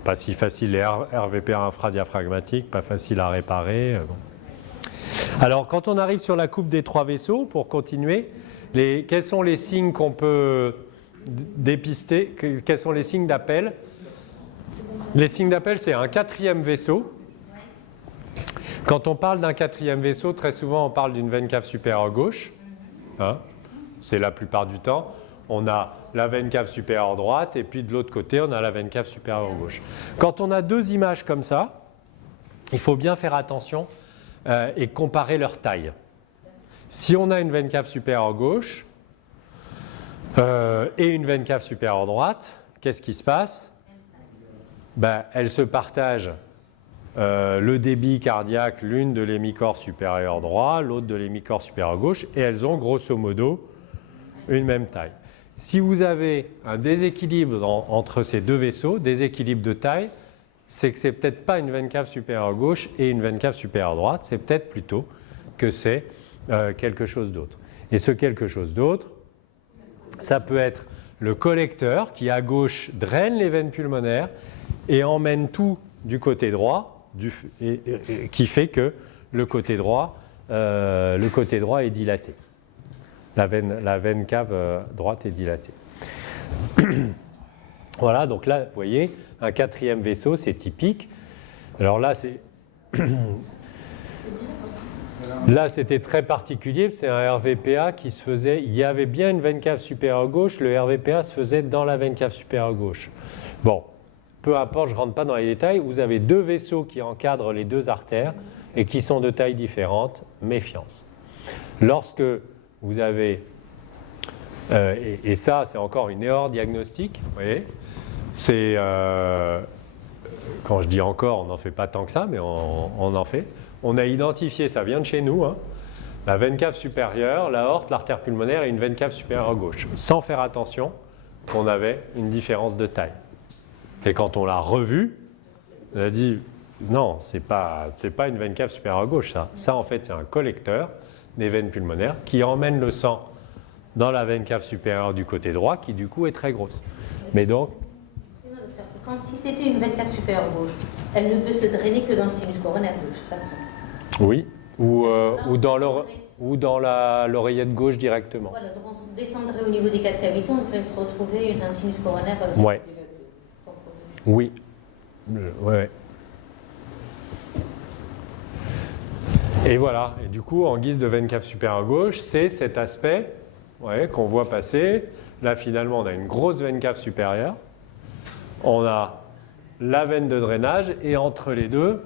pas si faciles. Les RVPA infradiaphragmatiques, pas faciles à réparer. Bon. Alors, quand on arrive sur la coupe des 3 vaisseaux, pour continuer, quels sont les signes qu'on peut dépister? Quels sont les signes d'appel? Les signes d'appel, c'est un 4e vaisseau. Quand on parle d'un 4e vaisseau, très souvent, on parle d'une veine cave supérieure gauche. Hein, c'est la plupart du temps. On a la veine cave supérieure droite, et puis de l'autre côté, on a la veine cave supérieure gauche. Quand on a 2 images comme ça, il faut bien faire attention et comparer leur taille. Si on a une veine cave supérieure gauche et une veine cave supérieure droite, qu'est-ce qui se passe? Ben, elles se partagent le débit cardiaque, l'une de l'hémicorps supérieur droit, l'autre de l'hémicorps supérieur gauche, et elles ont grosso modo une même taille. Si vous avez un déséquilibre entre ces 2 vaisseaux, déséquilibre de taille, c'est que c'est peut-être pas une veine cave supérieure gauche et une veine cave supérieure droite, c'est peut-être plutôt que c'est quelque chose d'autre. Et ce quelque chose d'autre, ça peut être le collecteur qui à gauche draine les veines pulmonaires et emmène tout du côté droit, qui fait que le côté droit est dilaté. La veine cave droite est dilatée. Voilà, donc là, vous voyez, un 4e vaisseau, c'est typique. Alors là, c'était très particulier, c'est un RVPA qui se faisait, il y avait bien une veine cave supérieure gauche, le RVPA se faisait dans la veine cave supérieure gauche. Bon, peu importe, je ne rentre pas dans les détails, vous avez 2 vaisseaux qui encadrent les 2 artères et qui sont de tailles différentes, méfiance. Lorsque vous avez, et ça c'est encore une erreur diagnostique, vous voyez, c'est, quand je dis encore, on n'en fait pas tant que ça, mais on en fait. On a identifié, ça vient de chez nous, hein, la veine cave supérieure, l'aorte, l'artère pulmonaire et une veine cave supérieure gauche, sans faire attention qu'on avait une différence de taille. Et quand on l'a revu, on a dit, non, c'est pas une veine cave supérieure gauche, ça. Ça, en fait, c'est un collecteur des veines pulmonaires qui emmène le sang dans la veine cave supérieure du côté droit, qui du coup est très grosse. Mais donc, si c'était une veine cave supérieure gauche, elle ne peut se drainer que dans le sinus coronaire de toute façon. Oui, ou dans l'oreillette gauche directement. Voilà, donc on descendrait au niveau des 4 cavités, on devrait retrouver un sinus coronaire. Ouais. Oui, Ouais. Et voilà, et du coup, en guise de veine cave supérieure gauche, c'est cet aspect qu'on voit passer. Là, finalement, on a une grosse veine cave supérieure. On a la veine de drainage, et entre les deux,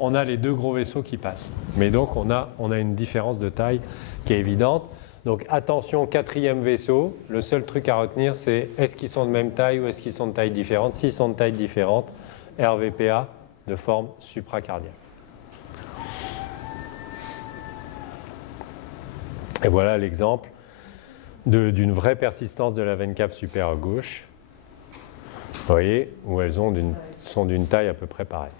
on a les deux gros vaisseaux qui passent. Mais donc, on a une différence de taille qui est évidente. Donc, attention, quatrième vaisseau. Le seul truc à retenir, c'est est-ce qu'ils sont de même taille ou est-ce qu'ils sont de taille différente? S'ils sont de taille différente, RVPA de forme supracardiaque. Et voilà l'exemple d'une vraie persistance de la veine cave supérieure gauche. Vous voyez, où elles sont d'une taille à peu près pareille.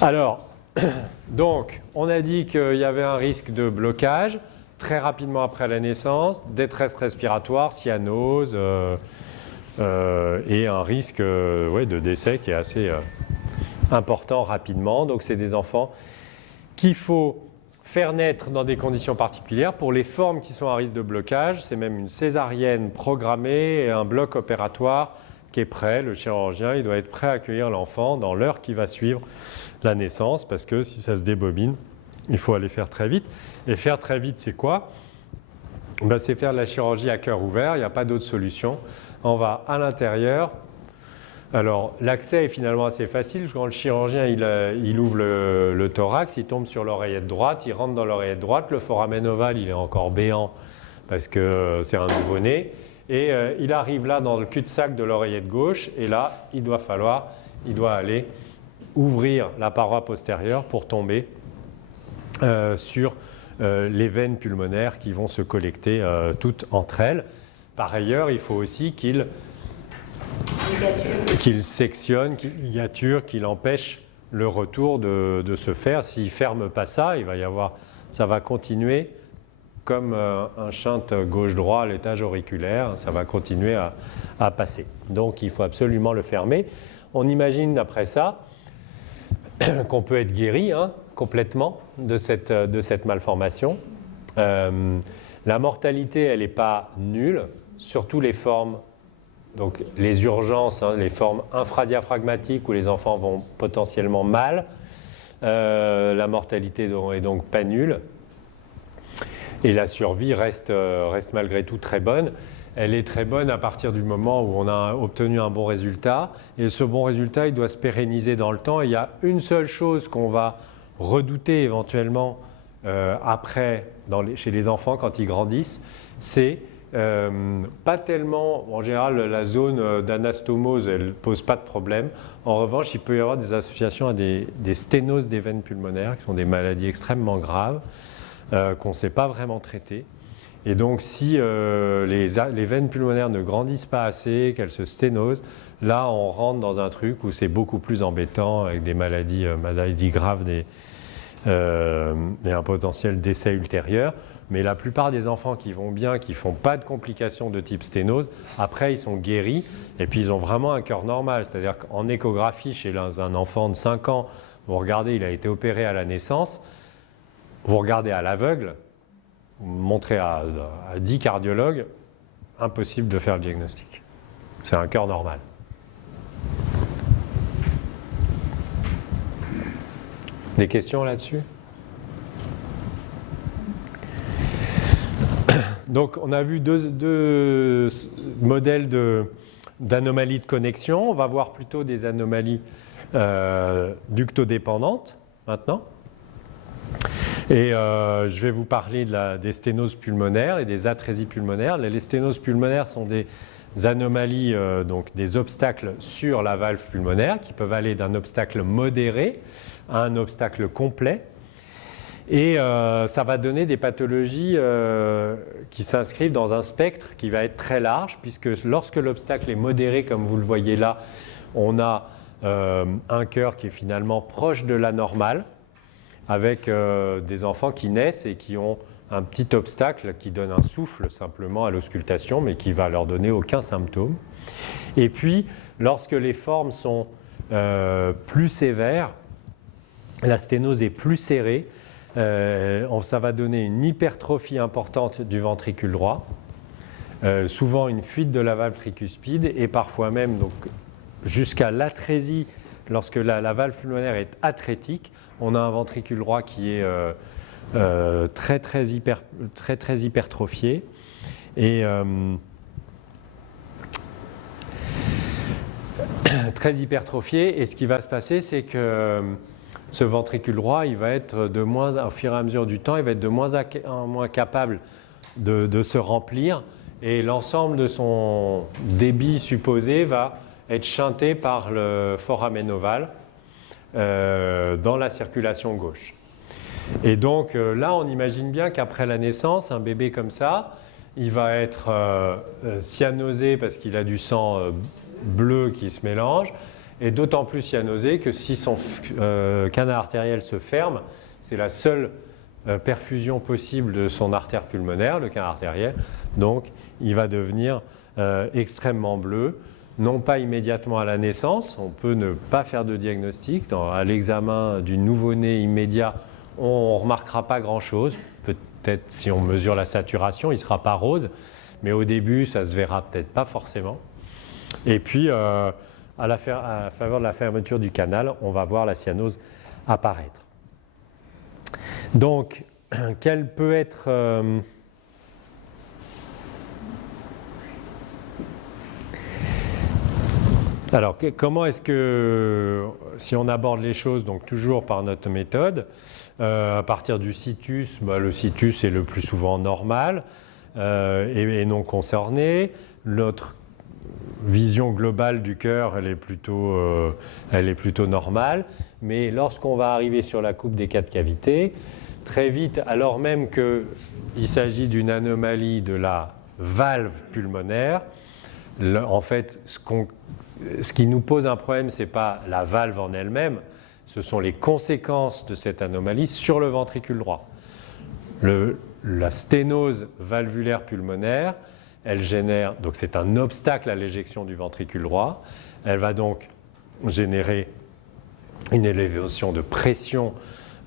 Alors, donc, on a dit qu'il y avait un risque de blocage très rapidement après la naissance, détresse respiratoire, cyanose et un risque de décès qui est assez important rapidement. Donc, c'est des enfants qu'il faut faire naître dans des conditions particulières. Pour les formes qui sont à risque de blocage, c'est même une césarienne programmée et un bloc opératoire qui est prêt. Le chirurgien, il doit être prêt à accueillir l'enfant dans l'heure qui va suivre la naissance, parce que si ça se débobine, il faut aller faire très vite. Et faire très vite, c'est quoi? C'est faire de la chirurgie à cœur ouvert, il n'y a pas d'autre solution. On va à l'intérieur. Alors, l'accès est finalement assez facile. Quand le chirurgien il ouvre le thorax, il tombe sur l'oreillette droite, il rentre dans l'oreillette droite. Le foramen ovale, il est encore béant parce que c'est un nouveau-né. Et il arrive là dans le cul-de-sac de l'oreillette gauche. Et là, il doit aller ouvrir la paroi postérieure pour tomber sur les veines pulmonaires qui vont se collecter toutes entre elles. Par ailleurs, il faut aussi qu'il sectionne, qu'il ligature, qu'il empêche le retour de se faire. S'il ne ferme pas ça, ça va continuer comme un shunt gauche-droit à l'étage auriculaire, ça va continuer à passer. Donc il faut absolument le fermer. On imagine après ça qu'on peut être guéri complètement de cette malformation. La mortalité, elle n'est pas nulle, surtout les formes. Donc les urgences, les formes infradiaphragmatiques où les enfants vont potentiellement mal, la mortalité est donc pas nulle et la survie reste malgré tout très bonne. Elle est très bonne à partir du moment où on a obtenu un bon résultat, et ce bon résultat, il doit se pérenniser dans le temps. Et il y a une seule chose qu'on va redouter éventuellement après chez les enfants quand ils grandissent, c'est pas tellement, en général, la zone d'anastomose, elle ne pose pas de problème. En revanche, il peut y avoir des associations à des sténoses des veines pulmonaires, qui sont des maladies extrêmement graves, qu'on ne sait pas vraiment traiter. Et donc, si les veines pulmonaires ne grandissent pas assez, qu'elles se sténosent, là, on rentre dans un truc où c'est beaucoup plus embêtant, avec des maladies graves et un potentiel décès ultérieur. Mais la plupart des enfants qui vont bien, qui ne font pas de complications de type sténose, après ils sont guéris et puis ils ont vraiment un cœur normal. C'est-à-dire qu'en échographie, chez un enfant de 5 ans, vous regardez, il a été opéré à la naissance, vous regardez à l'aveugle, vous montrez à 10 cardiologues, impossible de faire le diagnostic. C'est un cœur normal. Des questions là-dessus ? Donc, on a vu deux modèles d'anomalies de connexion. On va voir plutôt des anomalies ductodépendantes maintenant. Et je vais vous parler des sténoses pulmonaires et des atrésies pulmonaires. Les sténoses pulmonaires sont des anomalies, donc des obstacles sur la valve pulmonaire qui peuvent aller d'un obstacle modéré à un obstacle complet. Et ça va donner des pathologies qui s'inscrivent dans un spectre qui va être très large, puisque lorsque l'obstacle est modéré, comme vous le voyez là, on a un cœur qui est finalement proche de la normale, avec des enfants qui naissent et qui ont un petit obstacle qui donne un souffle simplement à l'auscultation, mais qui ne va leur donner aucun symptôme. Et puis, lorsque les formes sont plus sévères, la sténose est plus serrée, ça va donner une hypertrophie importante du ventricule droit, souvent une fuite de la valve tricuspide et parfois même donc, jusqu'à l'atrésie. Lorsque la valve pulmonaire est atrétique, on a un ventricule droit qui est très hypertrophié. Et très hypertrophié. Et ce qui va se passer, c'est que ce ventricule droit, il va être de moins, au fur et à mesure du temps, il va être de moins en moins capable de se remplir. Et l'ensemble de son débit supposé va être shunté par le foramen ovale dans la circulation gauche. Et donc là, on imagine bien qu'après la naissance, un bébé comme ça, il va être cyanosé parce qu'il a du sang bleu qui se mélange, et d'autant plus cyanosé que si son canal artériel se ferme, c'est la seule perfusion possible de son artère pulmonaire, le canal artériel, donc il va devenir extrêmement bleu. Non pas immédiatement à la naissance, on peut ne pas faire de diagnostic. À l'examen du nouveau-né immédiat, on ne remarquera pas grand-chose. Peut-être si on mesure la saturation, il ne sera pas rose, mais au début, ça ne se verra peut-être pas forcément. Et puis, à la faveur de la fermeture du canal, on va voir la cyanose apparaître. Donc, quelle peut être... Alors, comment est-ce que, si on aborde les choses, donc toujours par notre méthode, à partir du situs, le situs est le plus souvent normal et non concerné. Notre vision globale du cœur, elle est plutôt normale. Mais lorsqu'on va arriver sur la coupe des 4 cavités, très vite, alors même qu'il s'agit d'une anomalie de la valve pulmonaire, en fait, ce qui nous pose un problème, ce n'est pas la valve en elle-même, ce sont les conséquences de cette anomalie sur le ventricule droit. La sténose valvulaire pulmonaire, elle génère, donc c'est un obstacle à l'éjection du ventricule droit, elle va donc générer une élévation de pression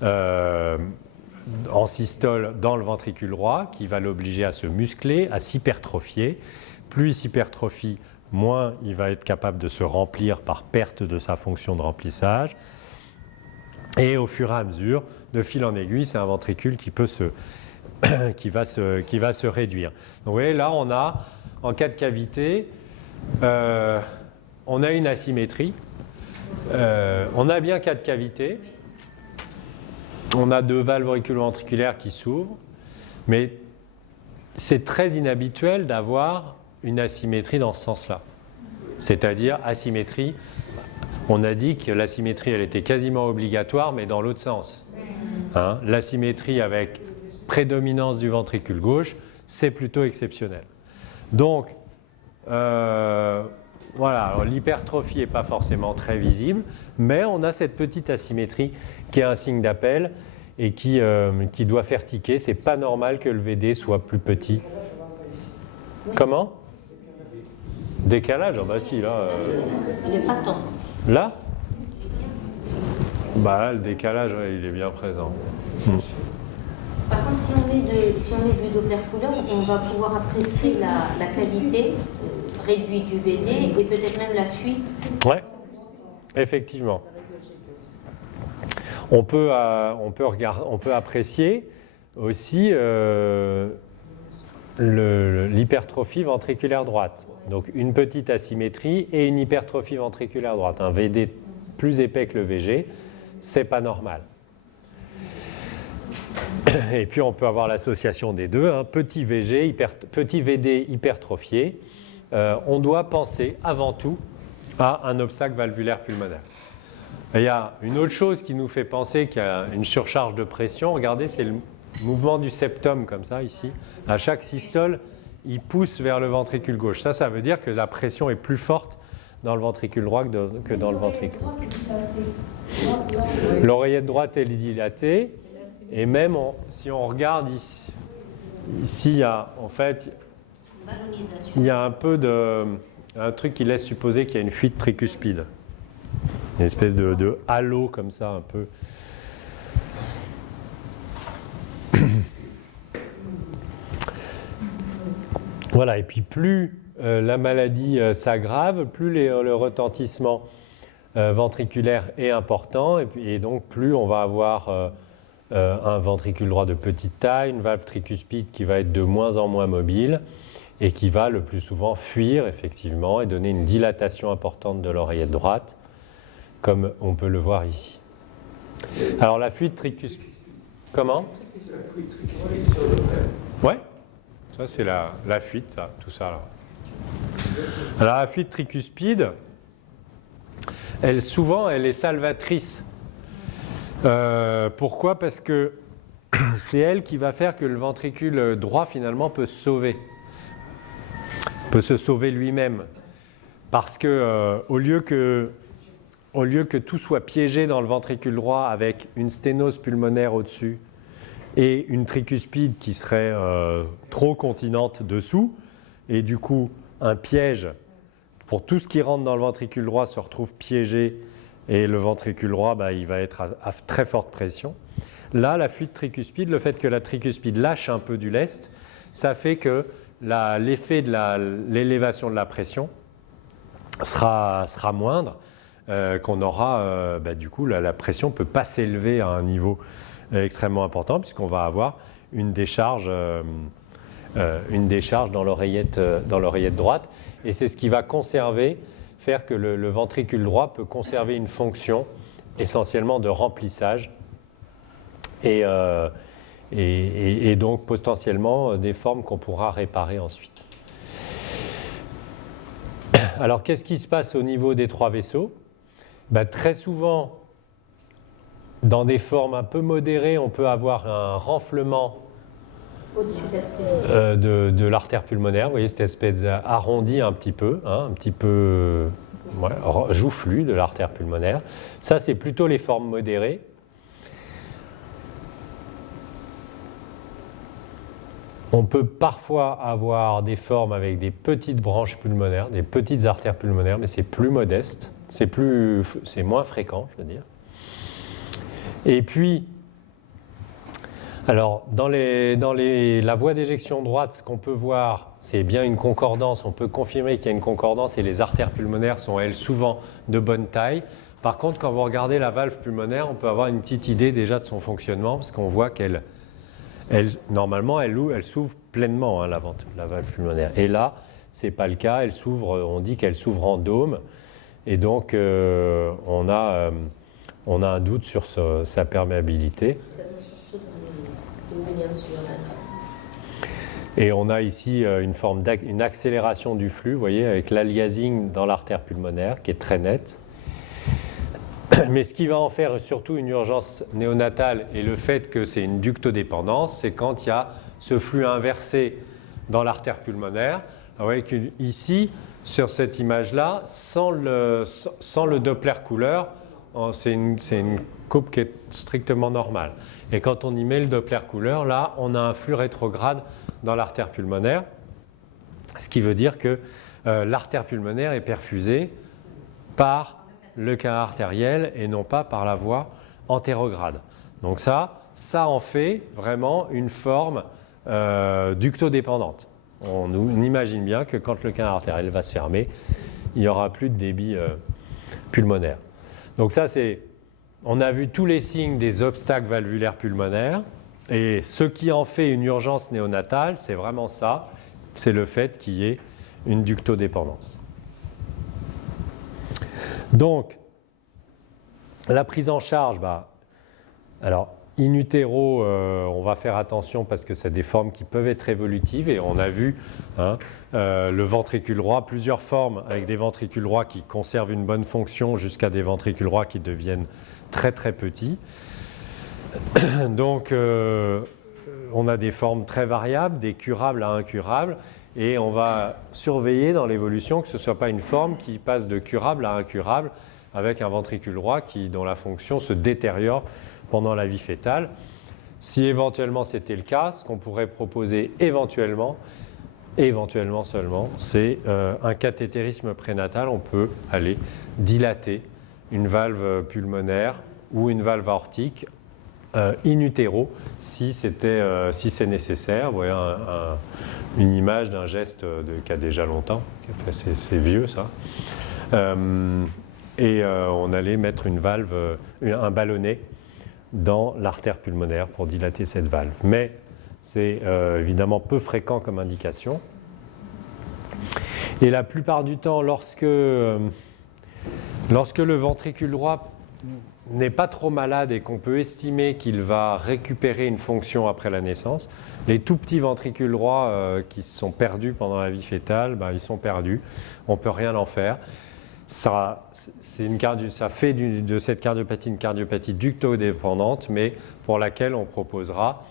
en systole dans le ventricule droit qui va l'obliger à se muscler, à s'hypertrophier. Plus il s'hypertrophie, moins il va être capable de se remplir par perte de sa fonction de remplissage. Et au fur et à mesure, de fil en aiguille, c'est un ventricule qui va se réduire. Donc vous voyez, là, on a, en cas de cavité, on a une asymétrie. On a bien 4 cavités. On a 2 valves auriculo-ventriculaires qui s'ouvrent. Mais c'est très inhabituel d'avoir une asymétrie dans ce sens-là. C'est-à-dire asymétrie, on a dit que l'asymétrie elle était quasiment obligatoire, mais dans l'autre sens. Hein, l'asymétrie avec prédominance du ventricule gauche, c'est plutôt exceptionnel. Donc, voilà, l'hypertrophie n'est pas forcément très visible, mais on a cette petite asymétrie qui est un signe d'appel et qui doit faire tiquer. Ce n'est pas normal que le VD soit plus petit. Comment ? Décalage, ah bah si, là. Il n'est pas tant. Là ? Bah, le décalage, ouais, il est bien présent. Par contre, si on met du Doppler couleur, on va pouvoir apprécier la qualité réduite du VD et peut-être même la fuite. Ouais, effectivement. On peut apprécier aussi l'hypertrophie ventriculaire droite. Donc une petite asymétrie et une hypertrophie ventriculaire droite. Un VD plus épais que le VG, c'est pas normal. Et puis on peut avoir l'association des deux, hein, petit VD hypertrophié. On doit penser avant tout à un obstacle valvulaire pulmonaire. Et il y a une autre chose qui nous fait penser qu'il y a une surcharge de pression. Regardez, c'est le mouvement du septum comme ça ici. À chaque systole, il pousse vers le ventricule gauche. Ça veut dire que la pression est plus forte dans le ventricule droit que dans le ventricule. L'oreillette droite est dilatée. Et même si on regarde ici, il y a en fait il y a un truc qui laisse supposer qu'il y a une fuite tricuspide. Une espèce de halo comme ça un peu. Voilà, et puis plus la maladie s'aggrave, plus le retentissement ventriculaire est important, et donc plus on va avoir un ventricule droit de petite taille, une valve tricuspide qui va être de moins en moins mobile et qui va le plus souvent fuir effectivement et donner une dilatation importante de l'oreillette droite, comme on peut le voir ici. Alors la fuite tricuspide, comment? Ouais, ça c'est la fuite, ça, tout ça là. Alors la fuite tricuspide, souvent elle est salvatrice. Pourquoi? Parce que c'est elle qui va faire que le ventricule droit finalement peut se sauver lui-même. Parce que au lieu que tout soit piégé dans le ventricule droit avec une sténose pulmonaire au-dessus et une tricuspide qui serait trop continente dessous, et du coup un piège pour tout ce qui rentre dans le ventricule droit se retrouve piégé, et le ventricule droit, il va être à très forte pression. Là, la fuite tricuspide, le fait que la tricuspide lâche un peu du lest, ça fait que l'effet de l'élévation de la pression sera moindre, qu'on aura, du coup, la pression ne peut pas s'élever à un niveau extrêmement important, puisqu'on va avoir une décharge dans l'oreillette droite, et c'est ce qui va faire que le ventricule droit peut conserver une fonction essentiellement de remplissage et donc potentiellement des formes qu'on pourra réparer ensuite. Alors qu'est-ce qui se passe au niveau des trois vaisseaux? Très souvent, dans des formes un peu modérées, on peut avoir un renflement de l'artère pulmonaire. Vous voyez cette espèce arrondie un petit peu joufflu de l'artère pulmonaire. Ça, c'est plutôt les formes modérées. On peut parfois avoir des formes avec des petites branches pulmonaires, des petites artères pulmonaires, mais c'est plus modeste, c'est moins fréquent, je veux dire. Et puis, alors, dans la voie d'éjection droite, ce qu'on peut voir, c'est bien une concordance. On peut confirmer qu'il y a une concordance et les artères pulmonaires sont, elles, souvent de bonne taille. Par contre, quand vous regardez la valve pulmonaire, on peut avoir une petite idée déjà de son fonctionnement, parce qu'on voit normalement, elle s'ouvre pleinement, la valve pulmonaire. Et là, ce n'est pas le cas. Elle s'ouvre, on dit qu'elle s'ouvre en dôme. Et donc, on a un doute sur sa perméabilité. Et on a ici une accélération du flux, vous voyez, avec l'aliasing dans l'artère pulmonaire qui est très nette. Mais ce qui va en faire surtout une urgence néonatale et le fait que c'est une ductodépendance, c'est quand il y a ce flux inversé dans l'artère pulmonaire. Vous voyez qu'ici, sur cette image-là, sans le Doppler couleur, c'est une coupe qui est strictement normale. Et quand on y met le Doppler couleur, là, on a un flux rétrograde dans l'artère pulmonaire, ce qui veut dire que l'artère pulmonaire est perfusée par le canal artériel et non pas par la voie antérograde. Donc ça en fait vraiment une forme ductodépendante. On imagine bien que quand le canal artériel va se fermer, il n'y aura plus de débit pulmonaire. Donc ça, on a vu tous les signes des obstacles valvulaires pulmonaires, et ce qui en fait une urgence néonatale, c'est vraiment ça, c'est le fait qu'il y ait une ductodépendance. Donc, la prise en charge, alors in utero, on va faire attention parce que c'est des formes qui peuvent être évolutives, et on a vu le ventricule droit, plusieurs formes avec des ventricules droits qui conservent une bonne fonction jusqu'à des ventricules droits qui deviennent très très petits. Donc on a des formes très variables, des curables à incurables, et on va surveiller dans l'évolution que ce ne soit pas une forme qui passe de curable à incurable avec un ventricule droit dont la fonction se détériore pendant la vie fœtale. Si éventuellement c'était le cas, ce qu'on pourrait proposer éventuellement seulement, c'est un cathétérisme prénatal. On peut aller dilater une valve pulmonaire ou une valve aortique in utero si c'est nécessaire. Vous voyez une image d'un geste qui a déjà longtemps, c'est vieux ça. On allait mettre une valve, un ballonnet dans l'artère pulmonaire pour dilater cette valve. Mais c'est évidemment peu fréquent comme indication. Et la plupart du temps, lorsque le ventricule droit n'est pas trop malade et qu'on peut estimer qu'il va récupérer une fonction après la naissance, les tout petits ventricules droits qui sont perdus pendant la vie fœtale, ils sont perdus, on ne peut rien en faire. Ça fait de cette cardiopathie une cardiopathie ductodépendante, mais pour laquelle on proposera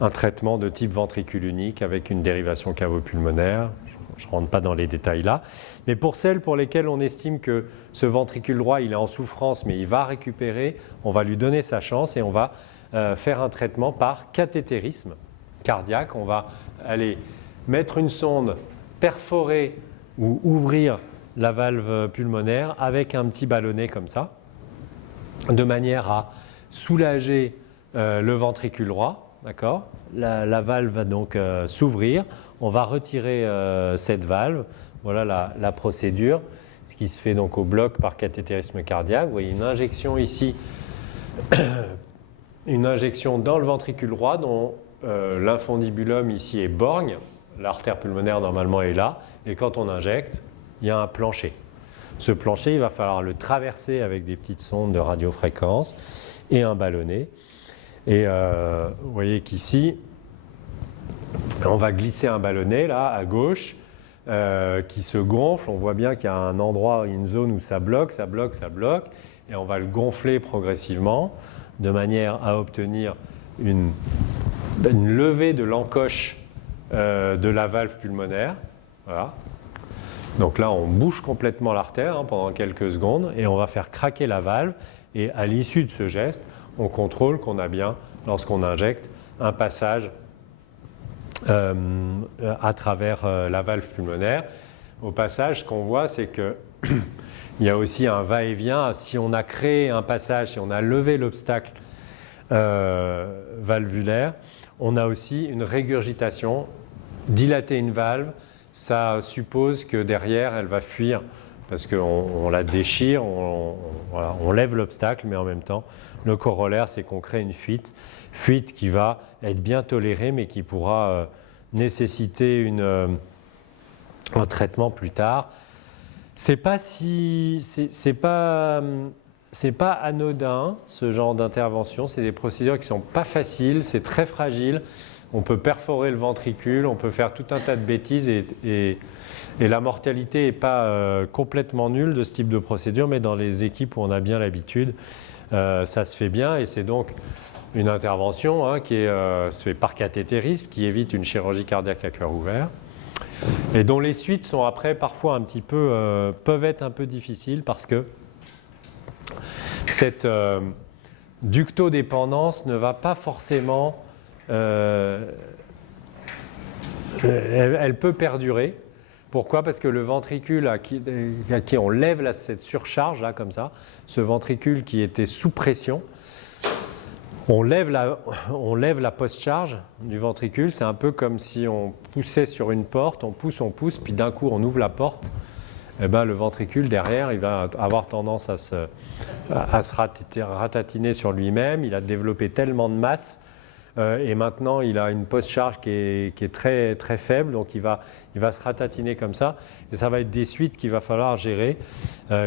un traitement de type ventricule unique avec une dérivation cavo-pulmonaire. Je ne rentre pas dans les détails là. Mais pour celles pour lesquelles on estime que ce ventricule droit il est en souffrance, mais il va récupérer, on va lui donner sa chance et on va faire un traitement par cathétérisme cardiaque. On va aller mettre une sonde, perforer ou ouvrir la valve pulmonaire avec un petit ballonnet comme ça, de manière à soulager le ventricule droit. D'accord ? La valve va donc s'ouvrir. On va retirer cette valve. Voilà la procédure. Ce qui se fait donc au bloc par cathétérisme cardiaque. Vous voyez une injection ici, une injection dans le ventricule droit dont l'infundibulum ici est borgne. L'artère pulmonaire normalement est là. Et quand on injecte, il y a un plancher. Ce plancher, il va falloir le traverser avec des petites sondes de radiofréquence et un ballonnet. Et vous voyez qu'ici, on va glisser un ballonnet là à gauche qui se gonfle. On voit bien qu'il y a un endroit, une zone où ça bloque, et on va le gonfler progressivement de manière à obtenir une levée de l'encoche de la valve pulmonaire. Voilà. Donc là, on bouche complètement l'artère pendant quelques secondes et on va faire craquer la valve. Et à l'issue de ce geste, on contrôle qu'on a bien, lorsqu'on injecte, un passage à travers la valve pulmonaire. Au passage, ce qu'on voit, c'est qu'il y a aussi un va-et-vient. Si on a créé un passage, si on a levé l'obstacle valvulaire, on a aussi une régurgitation. Dilater une valve, ça suppose que derrière, elle va fuir parce qu'on la déchire, on lève l'obstacle, mais en même temps, le corollaire, c'est qu'on crée une fuite qui va être bien tolérée, mais qui pourra nécessiter un traitement plus tard. C'est pas anodin, ce genre d'intervention. C'est des procédures qui sont pas faciles, c'est très fragile. On peut perforer le ventricule, on peut faire tout un tas de bêtises et la mortalité n'est pas complètement nulle de ce type de procédure, mais dans les équipes où on a bien l'habitude, ça se fait bien et c'est donc une intervention qui se fait par cathétérisme, qui évite une chirurgie cardiaque à cœur ouvert et dont les suites sont après parfois peuvent être un peu difficiles parce que cette ductodépendance ne va pas forcément... elle peut perdurer. Pourquoi ? Parce que le ventricule à qui on lève cette surcharge là comme ça, ce ventricule qui était sous pression, on lève la post-charge du ventricule. C'est un peu comme si on poussait sur une porte, on pousse, puis d'un coup on ouvre la porte. Et le ventricule derrière, il va avoir tendance à se ratatiner sur lui-même. Il a développé tellement de masse. Et maintenant, il a une post-charge qui est très, très faible, donc il va se ratatiner comme ça. Et ça va être des suites qu'il va falloir gérer,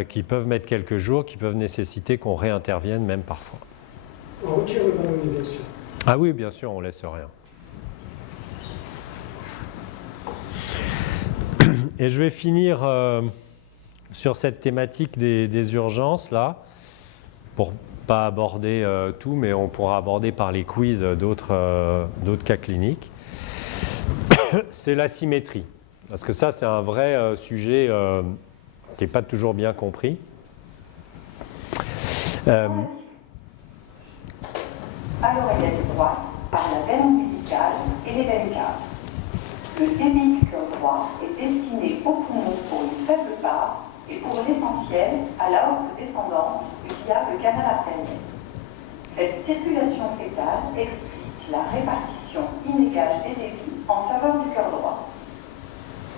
qui peuvent mettre quelques jours, qui peuvent nécessiter qu'on réintervienne même parfois. On retire le ballonnet, bien sûr. Ah oui, bien sûr, on ne laisse rien. Et je vais finir sur cette thématique des urgences, là, pour pas aborder tout, mais on pourra aborder par les quiz d'autres cas cliniques. C'est l'asymétrie. Parce que ça, c'est un vrai sujet qui n'est pas toujours bien compris. À l'oreillette droite, par la veine ombilicale et les veines caves. Le débit du cœur droit est destiné au poumon pour une faible part et pour l'essentiel à l'aorte descendante via le canal artériel. Cette circulation fétale explique la répartition inégale des débits en faveur du cœur droit.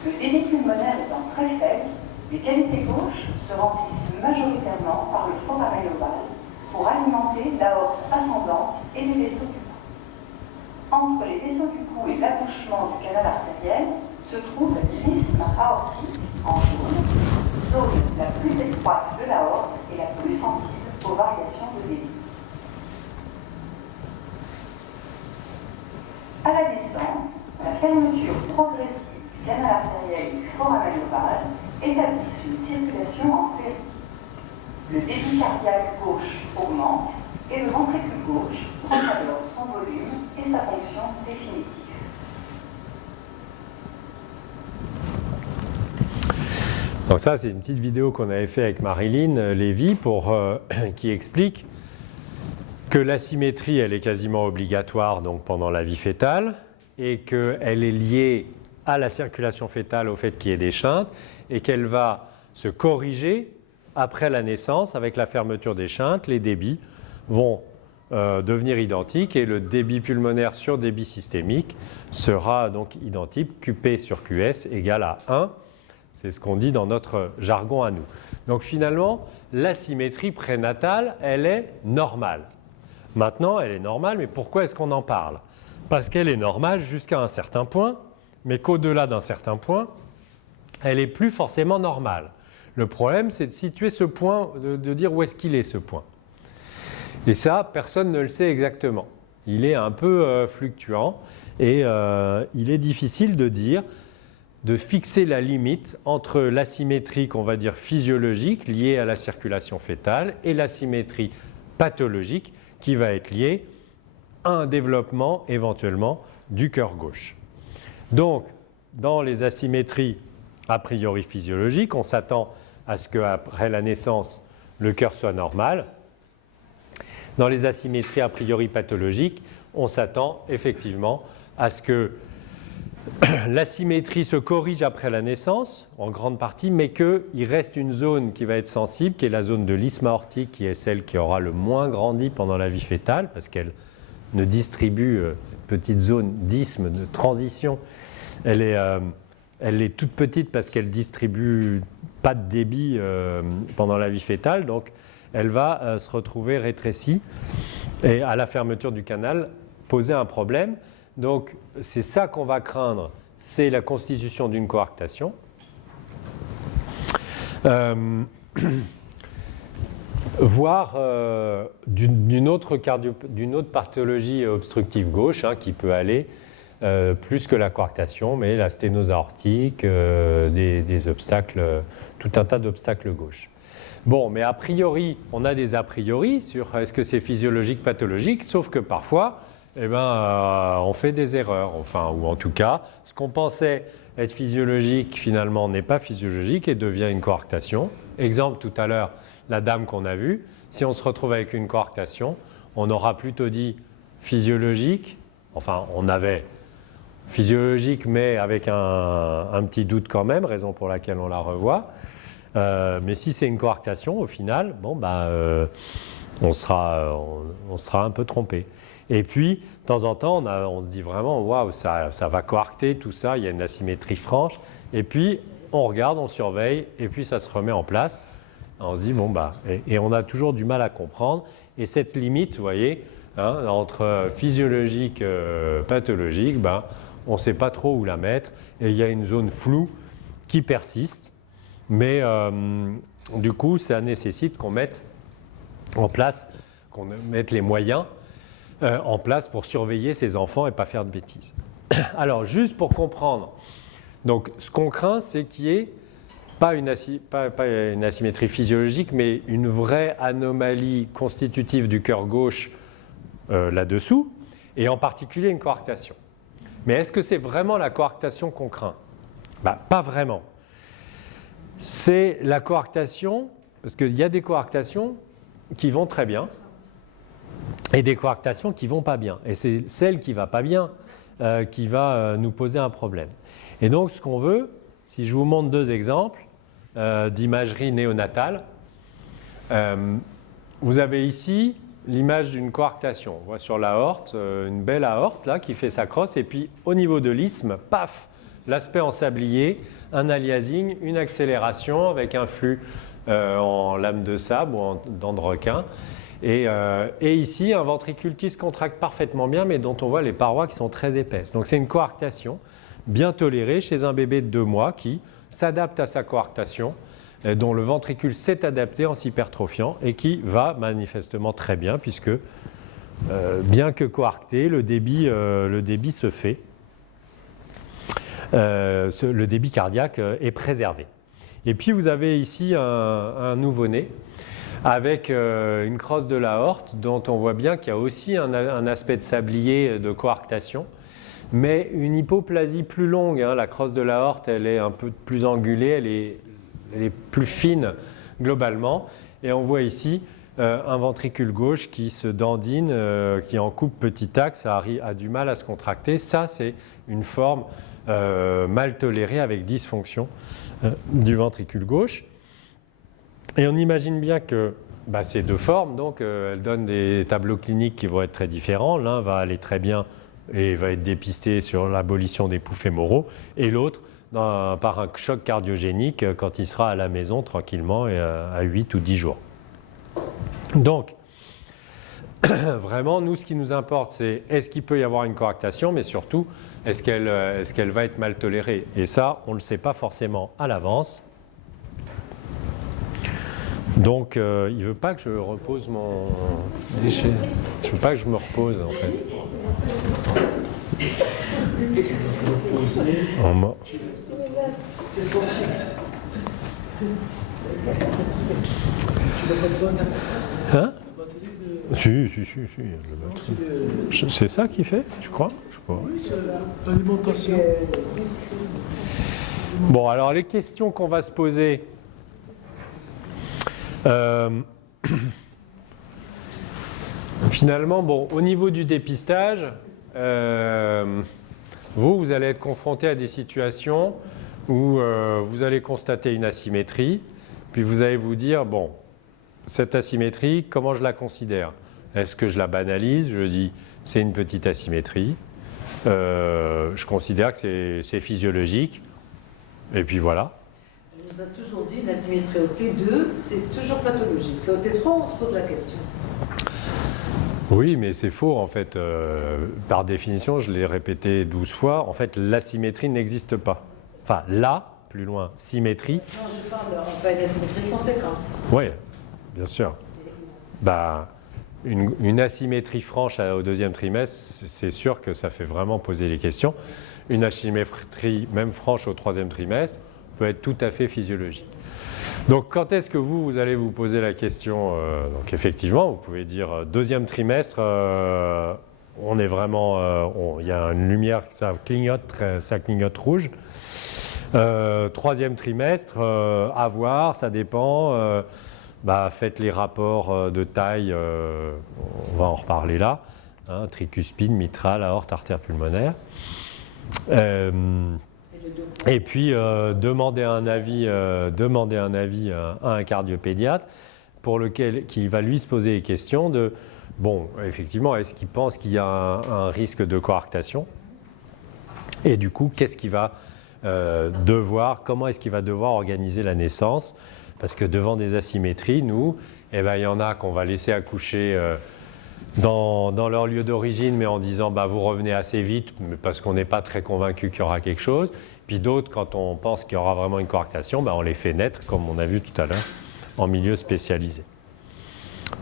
Le débit pulmonaire étant très faible, les cavités gauches se remplissent majoritairement par le foramen ovale pour alimenter l'aorte ascendante et les vaisseaux du cou. Entre les vaisseaux du cou et l'accouchement du canal artériel se trouve l'isthme aortique en jaune, zone la plus étroite de l'aorte et la plus sensible aux variations de débit. À la naissance, la fermeture progressive du canal artériel et du foramen ovale établissent une circulation en série. Le débit cardiaque gauche augmente et le ventricule gauche prend alors son volume et sa fonction définitive. Donc ça, c'est une petite vidéo qu'on avait fait avec Marilyn Lévy qui explique que l'asymétrie, elle est quasiment obligatoire donc, pendant la vie fœtale et qu'elle est liée à la circulation fœtale, au fait qu'il y ait des shunts et qu'elle va se corriger après la naissance avec la fermeture des shunts. Les débits vont devenir identiques et le débit pulmonaire sur débit systémique sera donc identique, QP sur QS égale à 1. C'est ce qu'on dit dans notre jargon à nous. Donc finalement, l'asymétrie prénatale, elle est normale. Maintenant, elle est normale, mais pourquoi est-ce qu'on en parle? Parce qu'elle est normale jusqu'à un certain point, mais qu'au-delà d'un certain point, elle n'est plus forcément normale. Le problème, c'est de situer ce point, de dire où est-ce qu'il est ce point. Et ça, personne ne le sait exactement. Il est un peu fluctuant et il est difficile de dire, de fixer la limite entre l'asymétrie qu'on va dire physiologique liée à la circulation fœtale et l'asymétrie pathologique qui va être liée à un développement éventuellement du cœur gauche. Donc, dans les asymétries a priori physiologiques, on s'attend à ce qu'après la naissance, le cœur soit normal. Dans les asymétries a priori pathologiques, on s'attend effectivement à ce que l'asymétrie se corrige après la naissance, en grande partie, mais qu'il reste une zone qui va être sensible, qui est la zone de l'isthme aortique, qui est celle qui aura le moins grandi pendant la vie fœtale, parce qu'elle ne distribue, cette petite zone d'isthme, de transition, elle est toute petite parce qu'elle ne distribue pas de débit pendant la vie fœtale, donc elle va se retrouver rétrécie et à la fermeture du canal poser un problème. Donc c'est ça qu'on va craindre, c'est la constitution d'une coarctation. Voire d'une autre pathologie obstructive gauche qui peut aller plus que la coarctation, mais la sténose aortique, des obstacles, tout un tas d'obstacles gauche. Bon, mais a priori, on a des a priori sur est-ce que c'est physiologique, pathologique, sauf que parfois, on fait des erreurs, enfin, ou en tout cas, ce qu'on pensait être physiologique, finalement, n'est pas physiologique et devient une coarctation. Exemple, tout à l'heure, la dame qu'on a vue, si on se retrouve avec une coarctation, on aura plutôt dit physiologique, enfin, on avait physiologique, mais avec un petit doute quand même, raison pour laquelle on la revoit. Mais si c'est une coarctation, au final, bon, on sera un peu trompé. Et puis, de temps en temps, on se dit vraiment, waouh, ça va coarcter, tout ça, il y a une asymétrie franche. Et puis, on regarde, on surveille, et puis ça se remet en place. On se dit, bon, et on a toujours du mal à comprendre. Et cette limite, vous voyez, entre physiologique et pathologique, on ne sait pas trop où la mettre. Et il y a une zone floue qui persiste. Mais du coup, ça nécessite qu'on mette en place, qu'on mette les moyens en place pour surveiller ces enfants et ne pas faire de bêtises. Alors, juste pour comprendre, donc, ce qu'on craint, c'est qu'il n'y ait pas une asymétrie physiologique, mais une vraie anomalie constitutive du cœur gauche là-dessous, et en particulier une coarctation. Mais est-ce que c'est vraiment la coarctation qu'on craint? Pas vraiment. C'est la coarctation, parce qu'il y a des coarctations qui vont très bien et des coarctations qui ne vont pas bien. Et c'est celle qui ne va pas bien qui va nous poser un problème. Et donc, ce qu'on veut, si je vous montre deux exemples d'imagerie néonatale, vous avez ici l'image d'une coarctation. On voit sur l'aorte, une belle aorte là qui fait sa crosse, et puis au niveau de l'isthme, paf, l'aspect en sablier, un aliasing, une accélération avec un flux en lame de sable ou en dents de requin. Et ici, un ventricule qui se contracte parfaitement bien, mais dont on voit les parois qui sont très épaisses. Donc c'est une coarctation bien tolérée chez un bébé de 2 mois qui s'adapte à sa coarctation, dont le ventricule s'est adapté en s'hypertrophiant et qui va manifestement très bien, puisque bien que coarcté, le débit se fait. Le débit cardiaque est préservé. Et puis vous avez ici un nouveau-né avec une crosse de l'aorte dont on voit bien qu'il y a aussi un aspect de sablier de coarctation, mais une hypoplasie plus longue. Hein. La crosse de l'aorte, elle est un peu plus angulée, elle est plus fine globalement. Et on voit ici un ventricule gauche qui se dandine, qui en coupe petit axe, a du mal à se contracter. Ça, c'est une forme mal tolérée avec dysfonction du ventricule gauche. Et on imagine bien que ces 2 formes, donc, elles donnent des tableaux cliniques qui vont être très différents. L'un va aller très bien et va être dépisté sur l'abolition des poux fémoraux, et l'autre par un choc cardiogénique quand il sera à la maison tranquillement et à 8 ou 10 jours. Donc, vraiment, nous, ce qui nous importe, c'est est-ce qu'il peut y avoir une coarctation, mais surtout, est-ce qu'elle va être mal tolérée? Et ça, on ne le sait pas forcément à l'avance. Donc, il ne veut pas que je repose mon déchet. Je ne veux pas que je me repose, en fait. C'est sensible. Tu n'as pas de botte? Hein? Si. C'est ça qu'il fait, je crois. Oui, c'est l'alimentation. Bon, alors les questions qu'on va se poser. Finalement, bon, au niveau du dépistage, vous allez être confronté à des situations où vous allez constater une asymétrie, puis vous allez vous dire, bon, cette asymétrie, comment je la considère? Est-ce que je la banalise? Je dis, c'est une petite asymétrie. Je considère que c'est physiologique. Et puis voilà. On nous a toujours dit une asymétrie au T2, c'est toujours pathologique. C'est au T3 où on se pose la question. Oui, mais c'est faux en fait. Par définition, je l'ai répété 12 fois, en fait l'asymétrie n'existe pas. Enfin, là, plus loin, symétrie. Non, je parle, on fait une asymétrie conséquente. Oui, bien sûr. Une asymétrie franche au 2e trimestre, c'est sûr que ça fait vraiment poser les questions. Une asymétrie même franche au 3e trimestre peut être tout à fait physiologique. Donc quand est-ce que vous allez vous poser la question? Donc effectivement, vous pouvez dire 2e trimestre, on est vraiment, il y a une lumière, ça clignote rouge. 3e trimestre, à voir, ça dépend. Faites les rapports de taille, on va en reparler là, hein, tricuspide, mitral, aorte, artère pulmonaire. Et puis demandez un avis à un cardiopédiatre qui va lui se poser les questions de, bon, effectivement, est-ce qu'il pense qu'il y a un risque de coarctation? Et du coup, qu'est-ce qu'il va comment est-ce qu'il va devoir organiser la naissance? Parce que devant des asymétries, nous, il y en a qu'on va laisser accoucher dans leur lieu d'origine, mais en disant vous revenez assez vite, parce qu'on n'est pas très convaincu qu'il y aura quelque chose. Puis d'autres, quand on pense qu'il y aura vraiment une coarctation, on les fait naître, comme on a vu tout à l'heure, en milieu spécialisé.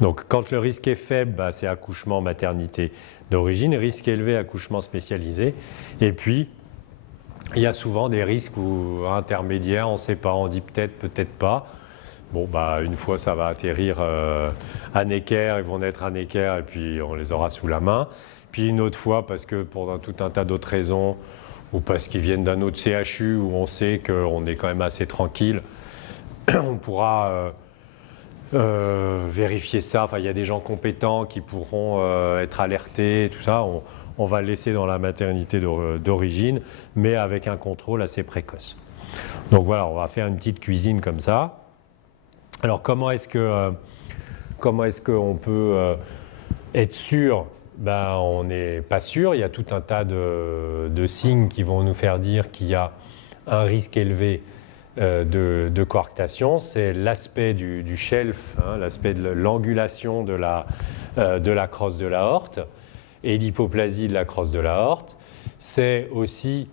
Donc quand le risque est faible, c'est accouchement, maternité d'origine, risque élevé, accouchement spécialisé. Et puis, il y a souvent des risques intermédiaires, on ne sait pas, on dit peut-être, peut-être pas. Bon, une fois, ça va atterrir à Necker, ils vont naître à Necker et puis on les aura sous la main. Puis une autre fois, parce que pour tout un tas d'autres raisons, ou parce qu'ils viennent d'un autre CHU où on sait qu'on est quand même assez tranquille, on pourra vérifier ça. Enfin, il y a des gens compétents qui pourront être alertés, tout ça. On va le laisser dans la maternité d'origine, mais avec un contrôle assez précoce. Donc voilà, on va faire une petite cuisine comme ça. Alors comment est-ce qu'on peut Être sûr, ben, on n'est pas sûr. Il y a tout un tas de signes qui vont nous faire dire qu'il y a un risque élevé de coarctation. C'est l'aspect du shelf, hein, l'aspect de l'angulation de la crosse de l'aorte et l'hypoplasie de la crosse de l'aorte. C'est aussi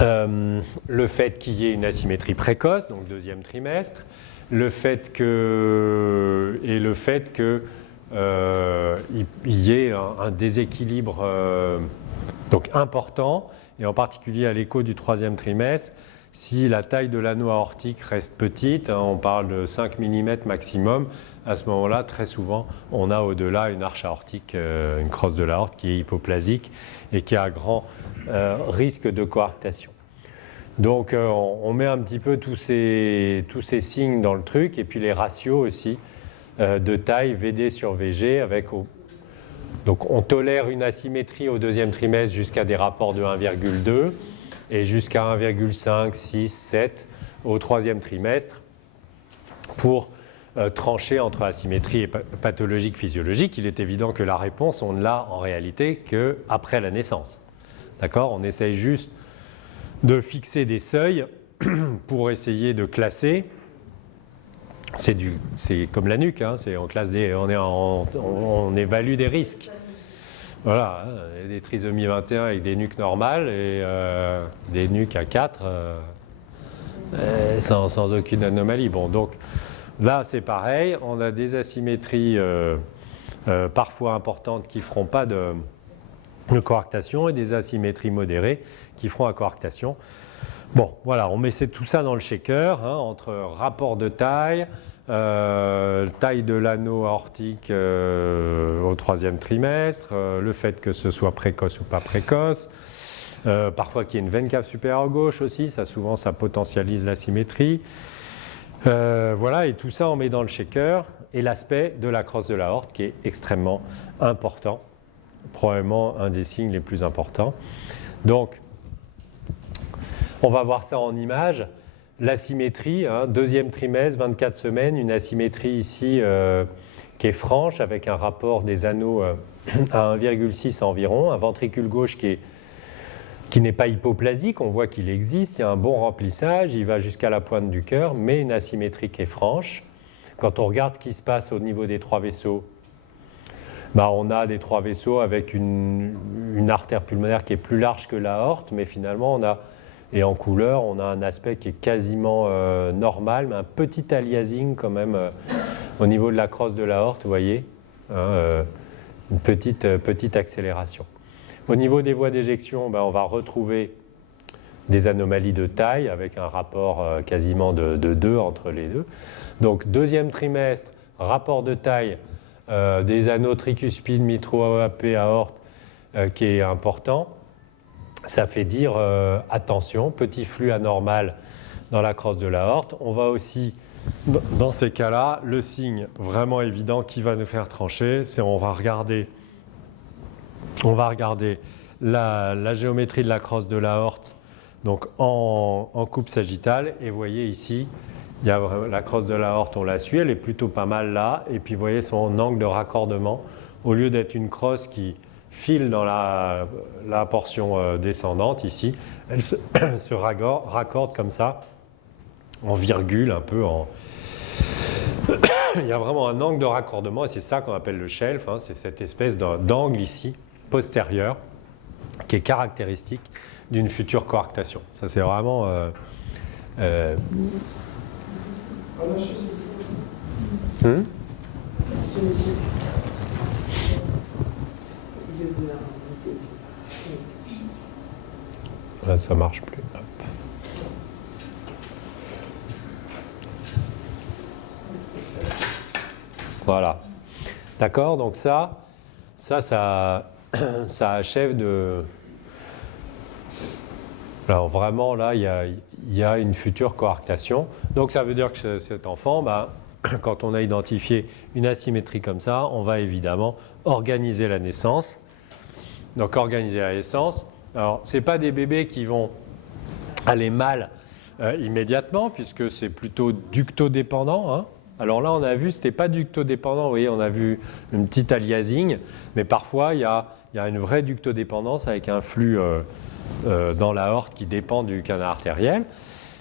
le fait qu'il y ait une asymétrie précoce, donc deuxième trimestre, le fait que il y ait un déséquilibre donc important, et en particulier à l'écho du troisième trimestre, si la taille de l'anneau aortique reste petite, hein, on parle de 5 mm maximum, à ce moment-là, très souvent, on a au-delà une arche aortique, une crosse de l'aorte qui est hypoplasique et qui a grand risque de coarctation. Donc on met un petit peu tous ces signes dans le truc, et puis les ratios aussi de taille VD sur VG. Donc on tolère une asymétrie au deuxième trimestre jusqu'à des rapports de 1,2 et jusqu'à 1,5, 6, 7 au troisième trimestre pour trancher entre asymétrie et pathologique physiologique. Il est évident que la réponse, on ne l'a en réalité qu'après la naissance. D'accord ? On essaye juste de fixer des seuils pour essayer de classer. C'est comme la nuque, hein, on évalue des risques. Voilà, il y a des trisomies 21 avec des nuques normales et des nuques à 4 sans aucune anomalie. Bon, donc là c'est pareil, on a des asymétries parfois importantes qui ne feront pas de coarctation et des asymétries modérées qui feront la coarctation. Bon, voilà, on met tout ça dans le shaker, hein, entre rapport de taille, taille de l'anneau aortique au troisième trimestre, le fait que ce soit précoce ou pas précoce, parfois qu'il y ait une veine cave supérieure gauche aussi, souvent ça potentialise l'asymétrie. Voilà, et tout ça on met dans le shaker, et l'aspect de la crosse de l'aorte qui est extrêmement important, probablement un des signes les plus importants. Donc, on va voir ça en image. L'asymétrie, hein, deuxième trimestre, 24 semaines, une asymétrie ici qui est franche avec un rapport des anneaux à 1,6 environ, un ventricule gauche qui n'est pas hypoplasique, on voit qu'il existe, il y a un bon remplissage, il va jusqu'à la pointe du cœur, mais une asymétrie qui est franche. Quand on regarde ce qui se passe au niveau des trois vaisseaux, on a des trois vaisseaux avec une artère pulmonaire qui est plus large que l'aorte, mais finalement et en couleur, on a un aspect qui est quasiment normal, mais un petit aliasing quand même au niveau de la crosse de l'aorte, vous voyez, hein, une petite accélération. Au niveau des voies d'éjection, on va retrouver des anomalies de taille avec un rapport quasiment de 2 entre les deux. Donc deuxième trimestre, rapport de taille des anneaux tricuspides, mitro-AP, aorte qui est important. Ça fait dire attention, petit flux anormal dans la crosse de l'aorte. On va aussi, dans ces cas-là, le signe vraiment évident qui va nous faire trancher, c'est on va regarder la géométrie de la crosse de l'aorte donc en coupe sagittale. Et vous voyez ici, il y a la crosse de l'aorte, on la suit, elle est plutôt pas mal là. Et puis vous voyez son angle de raccordement, au lieu d'être une crosse qui file dans la portion descendante ici, elle se raccorde comme ça, en virgule, un peu en... Il y a vraiment un angle de raccordement, et c'est ça qu'on appelle le shelf, hein, c'est cette espèce d'angle ici, postérieur, qui est caractéristique d'une future coarctation. Ça, c'est vraiment... Là, ça marche plus. Hop. Voilà. D'accord, donc ça achève de... Alors vraiment, là, il y a une future coarctation. Donc ça veut dire que cet enfant, quand on a identifié une asymétrie comme ça, on va évidemment organiser la naissance. Donc organiser la naissance. Alors, ce n'est pas des bébés qui vont aller mal immédiatement, puisque c'est plutôt ductodépendant, hein, Alors là, on a vu, ce n'était pas ductodépendant, vous voyez, on a vu une petite aliasing, mais parfois, il y a une vraie ductodépendance avec un flux dans l'aorte qui dépend du canal artériel.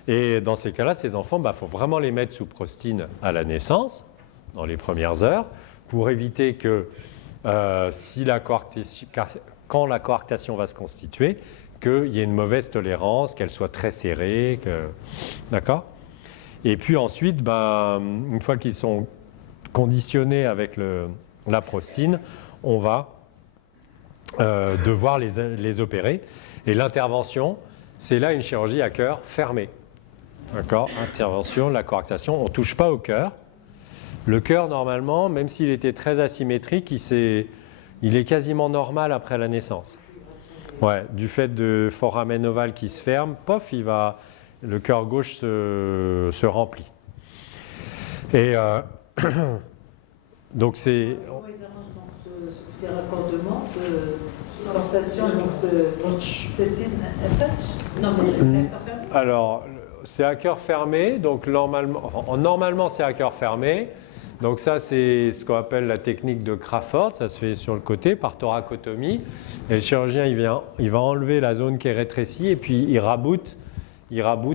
Et dans ces cas-là, ces enfants, faut vraiment les mettre sous prostine à la naissance, dans les premières heures, pour éviter que, quand la coarctation va se constituer, qu'il y ait une mauvaise tolérance, qu'elle soit très serrée. D'accord ? Et puis ensuite, une fois qu'ils sont conditionnés avec la prostine, on va devoir les opérer. Et l'intervention, c'est là une chirurgie à cœur fermé. D'accord ? Intervention, la coarctation, on ne touche pas au cœur. Le cœur, normalement, même s'il était très asymétrique, il est quasiment normal après la naissance. Ouais, du fait de foramen ovale qui se ferme, pof, le cœur gauche se remplit. Et donc c'est... Comment ils arrangent donc ce petit raccordement, cette plantation, donc c'est un patch? Non, mais c'est à cœur fermé. Alors, c'est à cœur fermé, donc normalement c'est à cœur fermé. Donc ça, c'est ce qu'on appelle la technique de Crawford, ça se fait sur le côté par thoracotomie. Et le chirurgien, il va enlever la zone qui est rétrécie et puis il raboute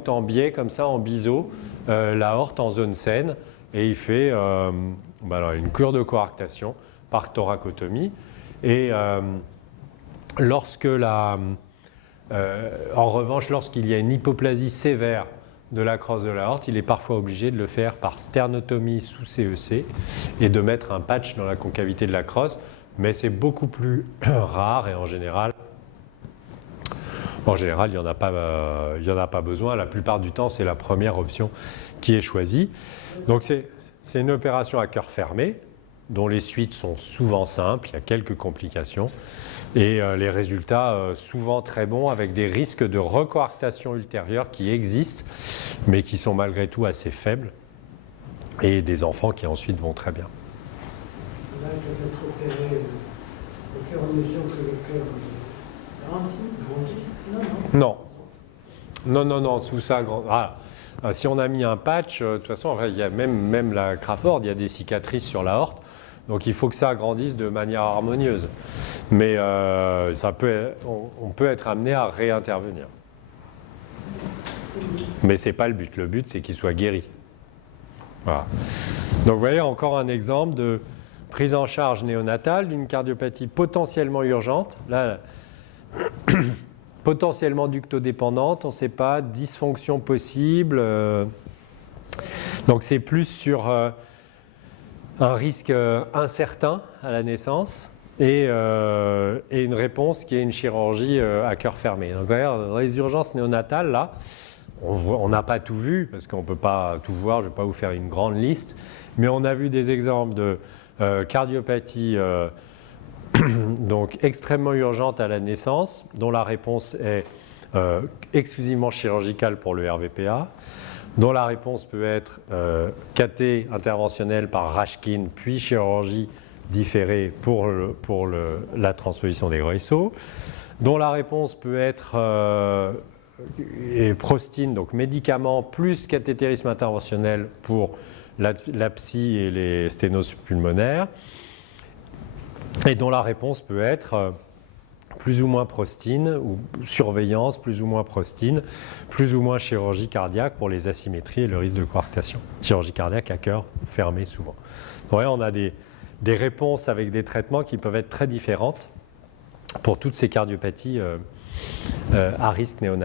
en biais, comme ça, en biseau, l'aorte en zone saine. Et il fait une cure de coarctation par thoracotomie. Et en revanche, lorsqu'il y a une hypoplasie sévère de la crosse de l'aorte, il est parfois obligé de le faire par sternotomie sous CEC et de mettre un patch dans la concavité de la crosse, mais c'est beaucoup plus rare et en général, il n'y en a pas besoin. La plupart du temps, c'est la première option qui est choisie. Donc c'est une opération à cœur fermé, dont les suites sont souvent simples, il y a quelques complications, et les résultats souvent très bons, avec des risques de recoarctation ultérieure qui existent, mais qui sont malgré tout assez faibles, et des enfants qui ensuite vont très bien. Là, il doit être opéré au fur et à mesure que le cœur grandit. Non, sous ça, si on a mis un patch, de toute façon, il y a même la Crawford, il y a des cicatrices sur l'aorte, donc il faut que ça grandisse de manière harmonieuse. Mais on peut être amené à réintervenir. Mais ce n'est pas le but. Le but, c'est qu'il soit guéri. Voilà. Donc vous voyez encore un exemple de prise en charge néonatale d'une cardiopathie potentiellement urgente. Là, potentiellement ductodépendante, on ne sait pas, dysfonction possible. Donc c'est plus sur un risque incertain à la naissance et une réponse qui est une chirurgie à cœur fermé. Donc dans les urgences néonatales, là, on n'a pas tout vu parce qu'on ne peut pas tout voir, je ne vais pas vous faire une grande liste, mais on a vu des exemples de cardiopathie donc extrêmement urgente à la naissance, dont la réponse est exclusivement chirurgicale pour le RVPA, dont la réponse peut être cathé interventionnelle par Rashkin, puis chirurgie différée pour la transposition des ruisseaux, dont la réponse peut être prostine, donc médicament plus cathétérisme interventionnel pour la psy et les sténoses pulmonaires, et dont la réponse peut être plus ou moins prostine, ou surveillance, plus ou moins prostine, plus ou moins chirurgie cardiaque pour les asymétries et le risque de coarctation. Chirurgie cardiaque à cœur fermé souvent. Donc, on a des réponses avec des traitements qui peuvent être très différentes pour toutes ces cardiopathies à risque néonatal.